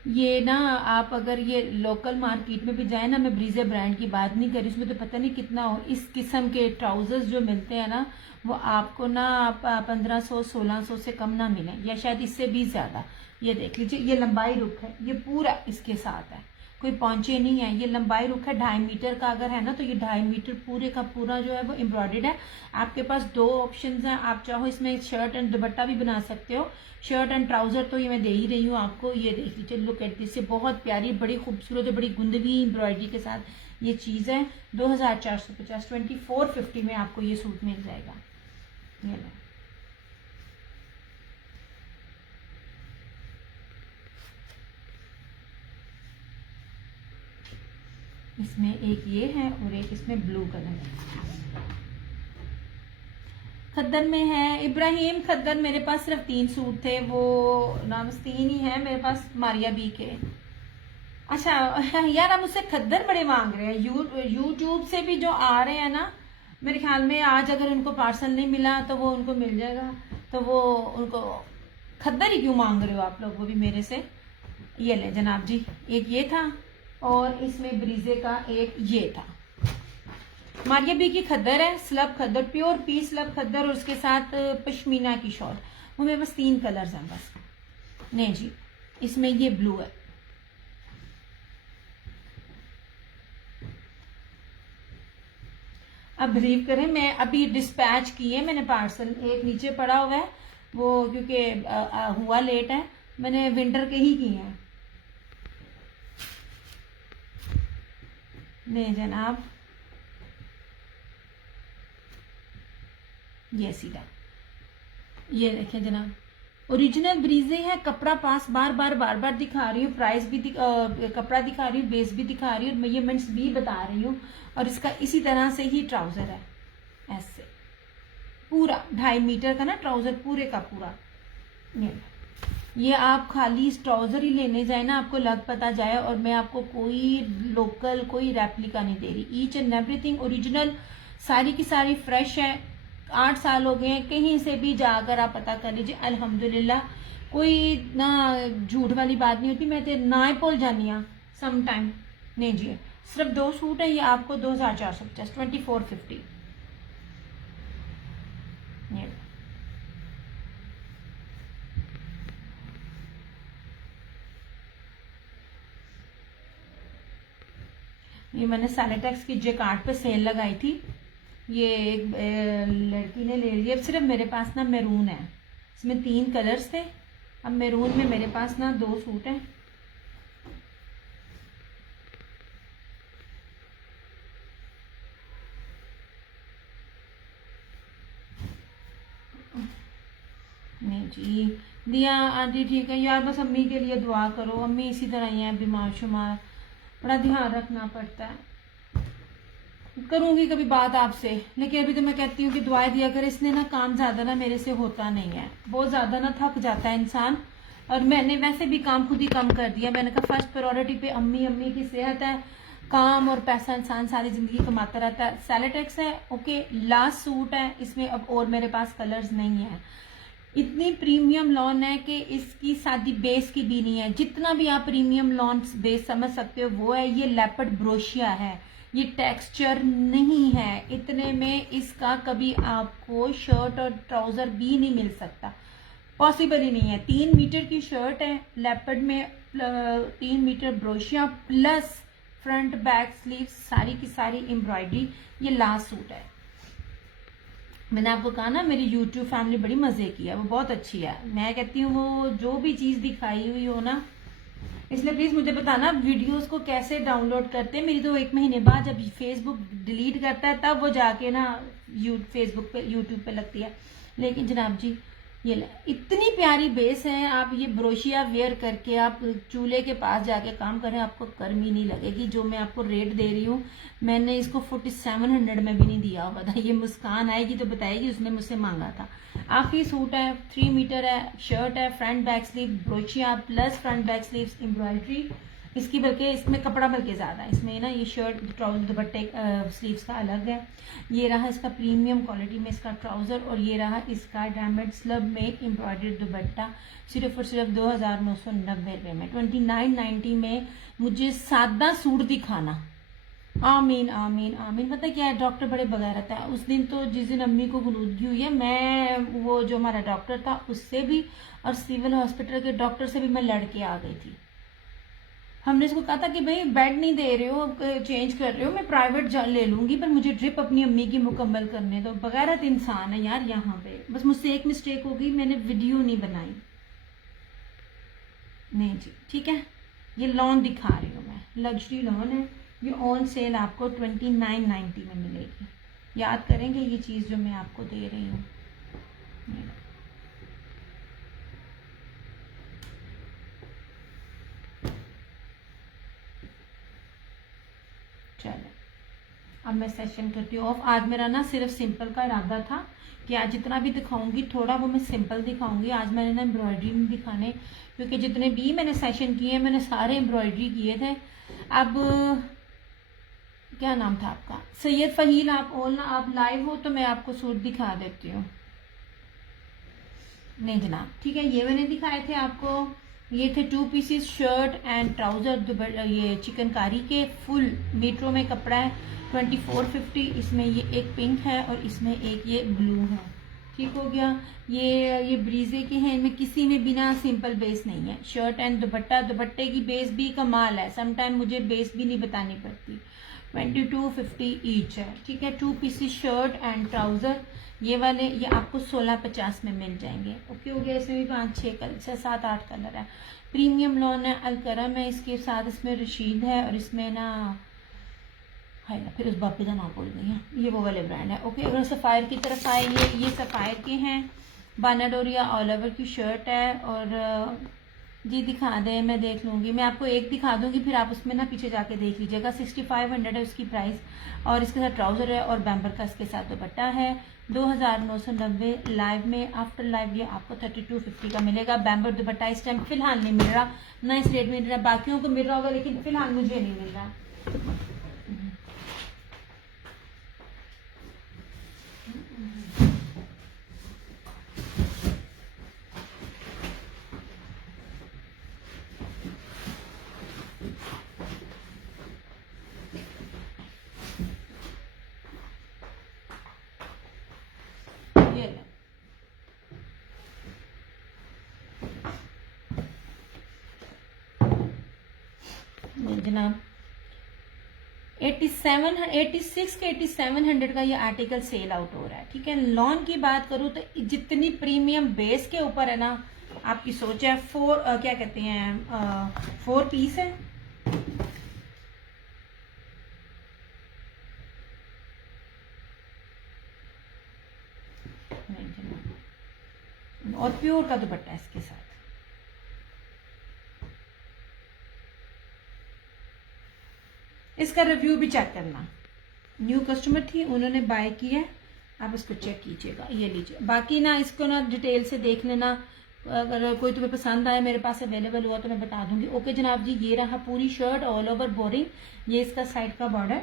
ये ना आप अगर ये लोकल मार्केट में भी जाए ना, मैं ब्रीजे ब्रांड की बात नहीं कर रही, उसमें तो पता नहीं कितना हो। इस किस्म के ट्राउजर्स जो मिलते हैं ना, वो आपको ना 1500-1600 से कम ना मिले, या शायद इससे भी ज़्यादा। ये देख लीजिए, ये लंबाई रुख है, ये पूरा इसके साथ है, कोई पहुंचे नहीं है। ये लंबाई रुख है 2.5 मीटर का अगर है ना, तो ये 2.5 मीटर पूरे का पूरा जो है वो एम्ब्रॉयडर्ड है। आपके पास 2 ऑप्शंस हैं, आप चाहो इसमें शर्ट एंड दुपट्टा भी बना सकते हो। शर्ट एंड ट्राउजर तो ये मैं दे ही रही हूँ आपको। ये देख लीजिए, लुक एट दिस, ये बहुत प्यारी, बड़ी खूबसूरत है, बड़ी गुंदगी एम्ब्रॉयडरी के साथ ये चीज़ है। 2450 2450 में आपको ये सूट मिल जाएगा। ये लो, इसमें एक ये है और एक इसमें ब्लू कलर है। खद्दर में है इब्राहिम खद्दर। मेरे पास सिर्फ 3 सूट थे, वो ना बस 3 ही है मेरे पास मारिया बी के। अच्छा यार, आप मुझसे खद्दर बड़े मांग रहे हैं। यूट्यूब से भी जो आ रहे हैं ना, मेरे ख्याल में आज अगर उनको पार्सल नहीं मिला तो वो उनको मिल जाएगा, तो वो उनको खद्दर ही क्यों मांग रहे हो आप लोग वो भी मेरे से। ये ले जनाब जी, एक ये था और इसमें ब्रीजे का एक ये था। मारिया बी की खद्दर है, स्लब खद्दर, प्योर पी स्लब खद्दर, और उसके साथ पश्मीना की शॉल। वो मेरे पास 3 कलर्स हैं बस। नहीं जी, इसमें ये ब्लू है। अब बिलीव करें, मैं अभी डिस्पैच किए मैंने पार्सल, एक नीचे पड़ा हुआ है वो, क्योंकि हुआ लेट है, मैंने विंटर के ही किए हैं। नहीं जनाब, ये सीधा, ये देखें जनाब, ओरिजिनल ब्रीजे है। कपड़ा पास बार बार दिखा रही हूँ, प्राइस भी कपड़ा दिखा रही हूँ, बेस भी दिखा रही हूँ, मेजरमेंट्स भी बता रही हूँ। और इसका इसी तरह से ही ट्राउजर है, ऐसे पूरा 2.5 मीटर का ना ट्राउजर, पूरे का पूरा। ये आप खाली इस ट्राउजर ही लेने जाए ना, आपको लग पता जाए, और मैं आपको कोई लोकल कोई रेप्लिका नहीं दे रही। ईच एंड एवरीथिंग ओरिजिनल, सारी की सारी फ्रेश है। 8 साल हो गए हैं, कहीं से भी जाकर आप पता कर लीजिए, अल्हम्दुलिल्लाह। कोई ना झूठ वाली बात नहीं होती, मैं तो ना ही भूल जानी हाँ सम टाइम। नहीं जी, सिर्फ 2 सूट है, ये आपको 2450, 2450। ये मैंने सैनिटेक्स की जेकार्ड पे सेल लगाई थी, ये एक लड़की ने ले लिया। अब सिर्फ मेरे पास ना मैरून है, इसमें 3 कलर्स थे, अब मैरून में मेरे पास ना 2 सूट हैं। नहीं जी दिया आंटी ठीक है यार, बस अम्मी के लिए दुआ करो, अम्मी इसी तरह ही है, बीमार शुमार, बड़ा ध्यान रखना पड़ता है। करूंगी कभी बात आपसे, लेकिन अभी तो मैं कहती हूँ कि दुआएं दिया कर। इसने ना काम ज़्यादा ना मेरे से होता नहीं है, बहुत ज़्यादा ना थक जाता है इंसान, और मैंने वैसे भी काम खुद ही कम कर दिया। मैंने कहा फर्स्ट प्रायोरिटी पे अम्मी, अम्मी की सेहत है, काम और पैसा इंसान सारी ज़िंदगी कमाता रहता है। सैलेटेक्स है, ओके, लास्ट सूट है इसमें, अब और मेरे पास कलर्स नहीं है। इतनी प्रीमियम लॉन है कि इसकी शादी बेस की भी नहीं है। जितना भी आप प्रीमियम लॉन बेस समझ सकते हो वो है। ये लेपर्ड ब्रोशिया है, ये टेक्सचर नहीं है। इतने में इसका कभी आपको शर्ट और ट्राउजर भी नहीं मिल सकता, पॉसिबल ही नहीं है। 3 मीटर की शर्ट है लेपर्ड में, 3 मीटर ब्रोशिया प्लस फ्रंट बैक स्लीव सारी की सारी एम्ब्रॉयडरी। ये लास्ट सूट है। मैंने आपको कहा ना मेरी YouTube फैमिली बड़ी मजे की है, वो बहुत अच्छी है। मैं कहती हूँ वो जो भी चीज दिखाई हुई हो ना, इसलिए प्लीज मुझे बताना वीडियोस को कैसे डाउनलोड करते हैं। मेरी तो 1 महीने बाद जब फेसबुक डिलीट करता है तब वो जाके ना फेसबुक पे यूट्यूब पे लगती है। लेकिन जनाब जी ये इतनी प्यारी बेस है, आप ये ब्रोशिया वेयर करके आप चूल्हे के पास जाके काम करें, आपको गर्मी नहीं लगेगी। जो मैं आपको रेट दे रही हूँ, मैंने इसको 4700 में भी नहीं दिया। बताइए, मुस्कान आएगी तो बताएगी उसने मुझसे मांगा था। आखिरी सूट है, 3 मीटर है, शर्ट है, फ्रंट बैक स्लीव ब्रोशिया plus front back sleeve embroidery इसकी, बल्कि इसमें कपड़ा बल्कि ज़्यादा है। इसमें ना ये शर्ट ट्राउजर दुपट्टे स्लीव्स का अलग है। ये रहा इसका प्रीमियम क्वालिटी में इसका ट्राउज़र, और ये रहा इसका डायमंड स्लब में एम्ब्रॉयडर्ड दुपट्टा, सिर्फ और सिर्फ 2990 रुपये में। 2990 में मुझे सादा सूट दिखाना। आमीन आमीन आमीन। पता क्या है, डॉक्टर बड़े बगैरत है। उस दिन तो जिस दिन अम्मी को गलूदगी हुई है, मैं वो जो हमारा डॉक्टर था उससे भी और सिविल हॉस्पिटल के डॉक्टर से भी मैं लड़ के आ गई थी। हमने इसको कहा था कि भाई बेड नहीं दे रहे हो, चेंज कर रहे हो, मैं प्राइवेट ले लूंगी, पर मुझे ड्रिप अपनी अम्मी की मुकम्मल करने दो। बगैरत इंसान है यार यहाँ पे। बस मुझसे एक मिस्टेक हो गई, मैंने वीडियो नहीं बनाई। नहीं जी ठीक है, ये लॉन दिखा रही हूँ मैं, लग्जरी लॉन है। ये ऑन सेल आपको 2990 में मिलेगी। याद करेंगे ये चीज़ जो मैं आपको दे रही हूँ। चलो अब मैं सेशन करती हूँ ऑफ। आज मेरा ना सिर्फ सिंपल का इरादा था कि आज जितना भी दिखाऊंगी थोड़ा वो मैं सिंपल दिखाऊंगी। आज मैंने ना एम्ब्रॉयडरी नहीं दिखाने, क्योंकि जितने भी मैंने सेशन किए मैंने सारे एम्ब्रॉयडरी किए थे। अब क्या नाम था आपका, सैयद फहील, आप ऑल ना आप लाइव हो तो मैं आपको सूट दिखा देती हूँ। नहीं जनाब, ठीक है, ये मैंने दिखाए थे आपको। ये थे 2 पीसेस शर्ट एंड ट्राउजर, ये चिकनकारी के फुल मीटरों में कपड़ा है 2450। इसमें ये एक पिंक है और इसमें एक ये ब्लू है। ठीक हो गया। ये ब्रीजे के हैं, इनमें किसी में बिना सिंपल बेस नहीं है। शर्ट एंड दुपट्टा, दुपट्टे की बेस भी कमाल है, समटाइम मुझे बेस भी नहीं बतानी पड़ती। 2250 ईच है। ठीक है, 2 पीसेस शर्ट एंड ट्राउजर ये वाले, ये आपको 1650 में मिल जाएंगे। ओके हो गया। इसमें भी 5-6 कलर, 6-7-8 कलर है। प्रीमियम लॉन है, अलकरम है, इसके साथ इसमें रशीद है और इसमें ना है ना, फिर उस बापी का नाम बोल गई है, ये वो वाले ब्रांड है। ओके, अगर सफ़ायर की तरफ आए, ये सफ़ायर के हैं। बानाडोरिया ऑल ओवर की शर्ट है। और जी दिखा दें, मैं देख लूँगी, मैं आपको एक दिखा दूँगी, फिर आप उसमें ना पीछे जाके देख लीजिएगा। 6500 है उसकी प्राइस, और इसके साथ ट्राउज़र है और बैम्बर का इसके साथ दुपट्टा है। 2990 लाइव में। आफ्टर लाइव ये आपको 3250 का मिलेगा। बैम्बर दुपट्टा इस टाइम फिलहाल नहीं मिल रहा, ना इस रेट में मिल रहा, बाकियों को मिल रहा होगा लेकिन फिलहाल मुझे नहीं मिल रहा। जनाब 86 के 8700 का ये आर्टिकल सेल आउट हो रहा है। ठीक है, लॉन की बात करूँ तो जितनी प्रीमियम बेस के ऊपर है ना, आपकी सोच है। क्या कहते हैं 4 पीस है। और प्योर का दुपट्टा इसके साथ। इसका रिव्यू भी चेक करना। न्यू कस्टमर थी, उन्होंने बाय किया है, आप इसको चेक कीजिएगा। ये लीजिए, बाकी ना इसको ना डिटेल से देख लेना। अगर कोई तुम्हें पसंद आया, मेरे पास अवेलेबल हुआ तो मैं बता दूंगी। ओके जनाब जी, ये रहा पूरी शर्ट ऑल ओवर बोरिंग। ये इसका साइड का बॉर्डर।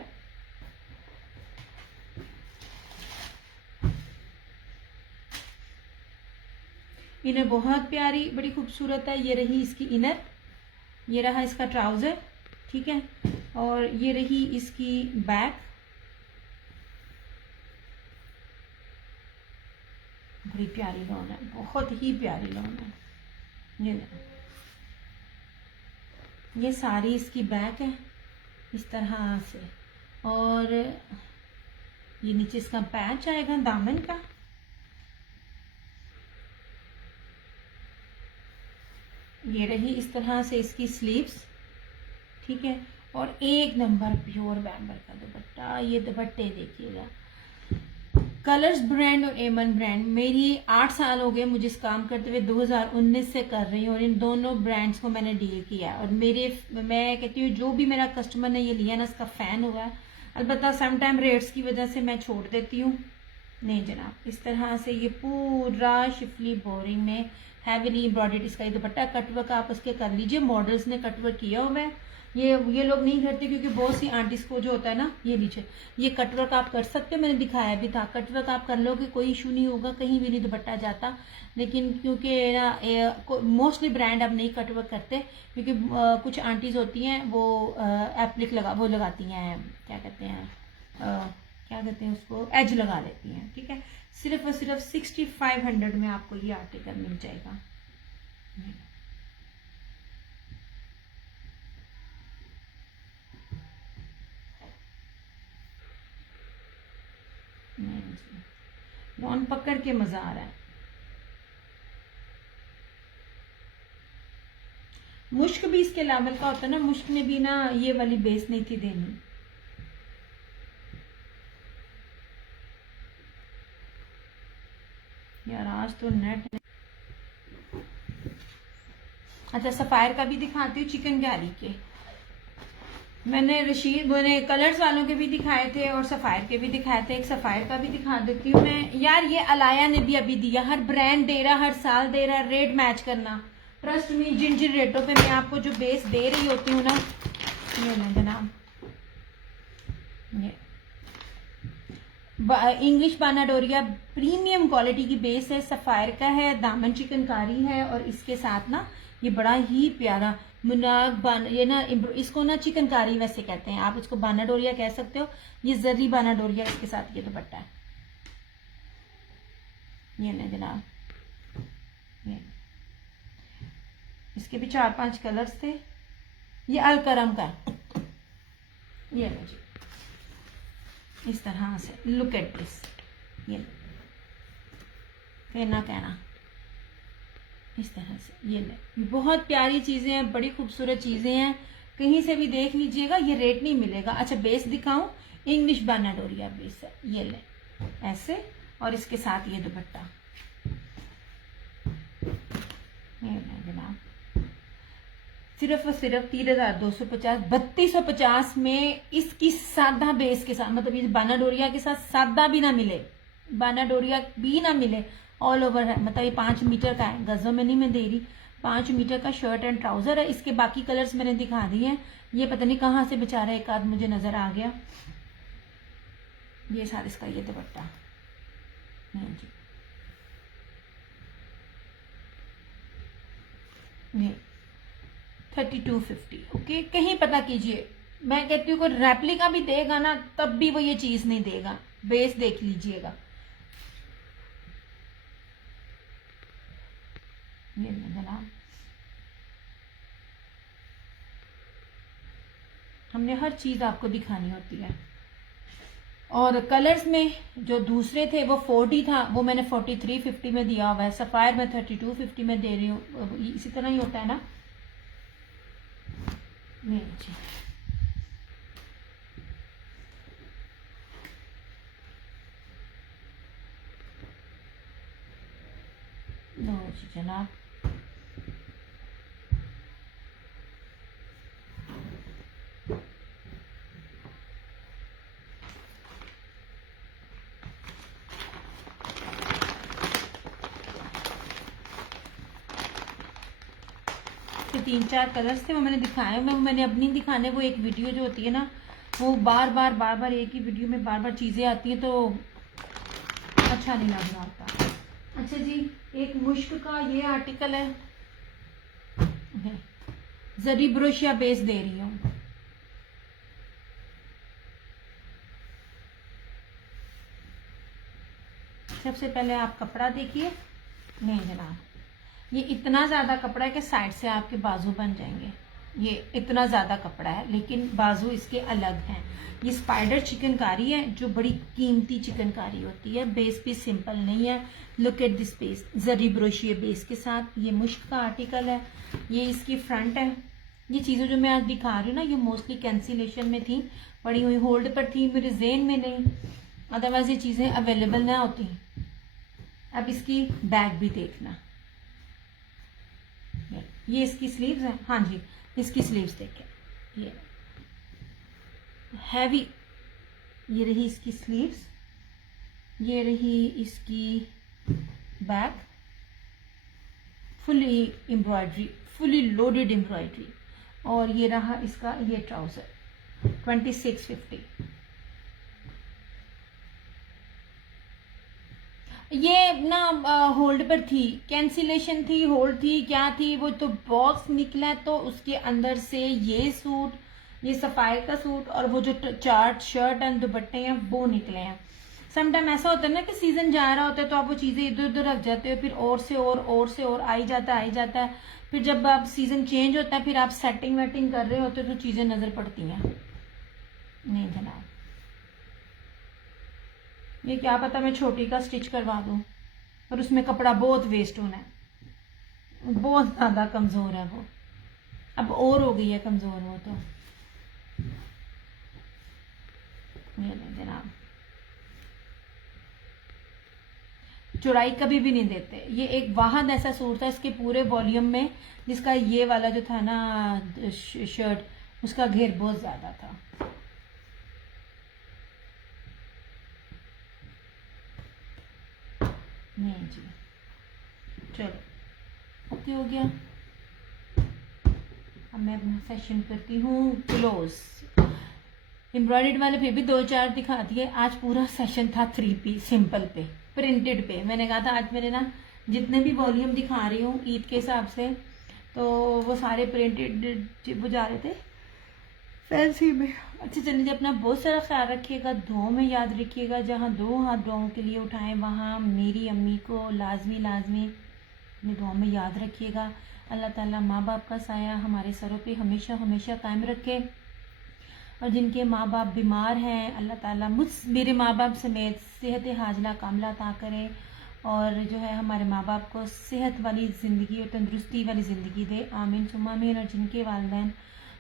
इनर बहुत प्यारी, बड़ी खूबसूरत है। ये रही इसकी इनर, ये रहा इसका ट्राउजर। ठीक है, और ये रही इसकी बैक। बड़ी प्यारी लॉन है, बहुत ही प्यारी लॉन है। ये सारी इसकी बैक है इस तरह से, और ये नीचे इसका पैच आएगा दामन का। ये रही इस तरह से इसकी स्लीव्स। ठीक है, और एक नंबर प्योर बैम्बर का दुपट्टा। ये दुपट्टे देखिएगा, कलर्स ब्रांड और एमन ब्रांड। मेरी 8 साल हो गए मुझे इस काम करते हुए, 2019 से कर रही हूँ, और इन दोनों ब्रांड्स को मैंने डील किया। और मैं कहती हूँ जो भी मेरा कस्टमर ने ये लिया ना, इसका फैन हुआ है। अलबत्ता समटाइम रेट्स की वजह से मैं छोड़ देती हूँ। नहीं जनाब, इस तरह से ये पूरा शिफली बोरिंग में हैवीली एम्ब्रॉयडर्ड इसका ये दुपट्टा। कटवर्क आप उसके कर लीजिए, मॉडल्स ने कटवर्क किया हुआ है। ये लोग नहीं करते, क्योंकि बहुत सी आंटीज को जो होता है ना, ये नीचे ये कटवर्क आप कर सकते हो, मैंने दिखाया भी था। कटवर्क आप कर लोगे, कोई इशू नहीं होगा, कहीं भी नहीं दुपट्टा जाता। लेकिन क्योंकि ना मोस्टली ब्रांड अब नहीं कटवर्क करते, क्योंकि कुछ आंटीज होती हैं वो एप्लिक लगाती हैं, क्या कहते हैं उसको, एज लगा लेती हैं। ठीक है, सिर्फ और सिर्फ 6500 में आपको ये आर्टिकल मिल जाएगा। लॉन पकड़ के मजा आ रहा है। मुश्क भी इसके लेवल का होता है ना, मुश्क ने भी ना ये वाली बेस नहीं थी देनी। यार आज तो नेट। अच्छा, सफायर का भी दिखाती हूँ, चिकनकारी के। मैंने मैंने कलर्स वालों के भी दिखाए थे और सफ़ायर के भी दिखाए थे। एक सफ़ायर का भी दिखा देती हूँ मैं। यार ये अलाया ने भी अभी दिया, हर ब्रांड दे रहा, हर साल दे रहा, रेट मैच करना। ट्रस्ट मी, जिन जिन रेटों पे मैं आपको जो बेस दे रही होती हूँ ना, ये ना जनाब, ये इंग्लिश बानाडोरिया प्रीमियम क्वालिटी की बेस है, सफ़ायर का है, दामन चिकनकारी है और इसके साथ ना ये बड़ा ही प्यारा मुनाग ये ना, इसको ना चिकनकारी वैसे कहते हैं, आप इसको बानाडोरिया कह सकते हो। ये जरी बानाडोरिया, इसके साथ ये दुपट्टा है। ये ले जनाब, ये इसके भी 4-5 कलर्स थे। ये अलकरम का है, ये लो जी, इस तरह से। लुक एट दिस, ये कहना कहना इस तरह से। ये ले, बहुत प्यारी चीजें हैं, बड़ी खूबसूरत चीजें हैं, कहीं से भी देख लीजिएगा। ये रेट नहीं मिलेगा। अच्छा बेस दिखाऊं, इंग्लिश बानाडोरिया बेस है, ये ले ऐसे, और इसके साथ ये दुपट्टा। जनाब सिर्फ और सिर्फ 3250, 3250 में इसकी सादा बेस के साथ, मतलब ये बानाडोरिया के साथ सादा भी ना मिले, बानाडोरिया भी ना मिले, ऑल ओवर है। मतलब ये 5 मीटर का है, गजों में नहीं मैं दे रही, 5 मीटर का शर्ट एंड ट्राउजर है। इसके बाकी कलर्स मैंने दिखा दिए हैं। ये पता नहीं कहाँ से बेचारा एक आध मुझे नजर आ गया। ये सारा इसका ये दुपट्टा जी, ये 3250। ओके, कहीं पता कीजिए। मैं कहती हूँ कोई रेप्लिका भी देगा ना, तब भी वो ये चीज नहीं देगा। बेस देख लीजिएगा, ये जनाब हमने हर चीज आपको दिखानी होती है। और कलर्स में जो दूसरे थे वो 40 था, वो मैंने 4350 में दिया हुआ है। सफायर में 3250 में दे रही हूँ। इसी तरह ही होता है ना। नहीं जी, लो जी जनाब, तो 3-4 कलर्स थे, वो मैंने दिखाए। मैंने अब नहीं दिखाने, वो एक वीडियो जो होती है ना, वो बार बार एक ही वीडियो में बार बार चीजें आती हैं, तो अच्छा नहीं लग रहा होता। अच्छा जी, एक मुश्क का ये आर्टिकल है, जरी ब्रोशिया बेस दे रही हूँ। सबसे पहले आप कपड़ा देखिए। नहीं जनाब, ये इतना ज्यादा कपड़ा है कि साइड से आपके बाजू बन जाएंगे। ये इतना ज्यादा कपड़ा है, लेकिन बाजू इसके अलग हैं। ये स्पाइडर चिकनकारी है, जो बड़ी कीमती चिकनकारी होती है। बेस भी सिंपल नहीं है। Look at this base, zari ब्रोशिया बेस के साथ। ये मुश्क का आर्टिकल है, ये इसकी फ्रंट है। ये चीजें जो मैं आज दिखा रही हूँ ना, ये मोस्टली कैंसिलेशन में थी, पड़ी हुई होल्ड पर थी, मेरे जेन में नहीं, अदरवाइज ये चीजें अवेलेबल ना होती। अब इसकी बैग भी देखना, ये इसकी स्लीव्स है। हाँ जी, इसकी स्लीव्स देखें, ये हैवी, ये रही इसकी स्लीव्स, ये रही इसकी back, fully embroidery, fully loaded embroidery, और ये रहा इसका ये ट्राउजर 2650। ये ना होल्ड पर थी, कैंसिलेशन थी, होल्ड थी, क्या थी वो तो बॉक्स निकला, तो उसके अंदर से ये सूट, ये सफायर का सूट और वो जो चार्ट शर्ट एंड दुपट्टे हैं वो निकले हैं। समटाइम ऐसा होता है ना कि सीजन जा रहा होता है तो आप वो चीजें इधर उधर रख जाते हो, फिर और से और आई जाता है। फिर जब आप सीजन चेंज होता है, फिर आप सेटिंग वेटिंग कर रहे होते हो, तो चीजें नजर पड़ती हैं। नहीं जनाब, ये क्या पता मैं छोटी का स्टिच करवा दूं और उसमें कपड़ा बहुत वेस्ट होना है। बहुत ज्यादा कमजोर है वो, अब और हो गई है कमजोर वो तो। ये जनाब, चौड़ाई कभी भी नहीं देते। ये एक वाहद ऐसा सूट था इसके पूरे वॉल्यूम में, जिसका ये वाला जो था ना शर्ट, उसका घेर बहुत ज़्यादा था। नहीं जी, चलो ओके हो गया। अब मैं अपना सेशन करती हूँ क्लोज। एम्ब्रॉयडर्ड वाले पे भी 2-4 दिखा दिए। आज पूरा सेशन था 3 पीस सिंपल पे, प्रिंटेड पे। मैंने कहा था आज मेरे ना जितने भी वॉल्यूम दिखा रही हूँ ईद के हिसाब से, तो वो सारे प्रिंटेड वो जा रहे थे फैंसी में। अच्छा चलिए, अपना बहुत सारा ख्याल रखिएगा, दुआओं में याद रखिएगा। जहाँ 2 हाथ दुआओं के लिए उठाएं वहाँ मेरी अम्मी को लाजमी अपनी दुआओं में याद रखिएगा। अल्लाह ताला माँ बाप का साया हमारे सरों पे हमेशा हमेशा कायम रखे। और जिनके माँ बाप बीमार हैं, अल्लाह ताला मेरे माँ बाप समेत सेहत हाजला कामला अता करे। और जो है हमारे माँ बाप को सेहत वाली ज़िंदगी और तंदुरुस्ती वाली ज़िंदगी दे, आमीन सुम्मा आमीन। और जिनके वालिदैन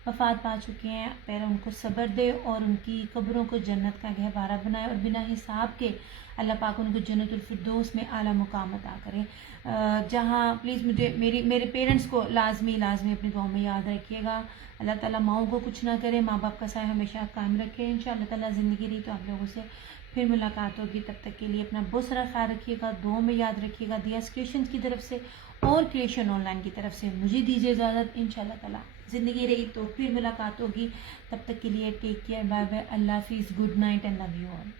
वफ़ात पा चुके हैं, पैर उनको सब्र दे और उनकी कब्रों को जन्नत का गहवारा बनाए। और बिना हिसाब के अल्लाह पाक उनको जन्नतुल फिरदौस में आला मुकाम अता करे। जहाँ प्लीज़ मुझे मेरे पेरेंट्स को लाजमी अपनी दुआओं में याद रखिएगा। अल्लाह ताला माओं को कुछ ना करे, माँ बाप का साया हमेशा कायम रखे। इंशाअल्लाह ताला ज़िंदगी रही तो आप लोगों से फिर मुलाकात होगी। तब तक के लिए अपना बहुत सारा ख्याल रखिएगा, दुआओं में याद रखिएगा। दियास क्रिएशंस की तरफ से और क्रिएशन ऑनलाइन की तरफ से मुझे दीजिए इजाज़त। इंशाअल्लाह ताला ज़िंदगी रही तो फिर मुलाकात होगी। तब तक के लिए टेक केयर, बाय बाय, अल्लाह हाफिज़, good night and love you all.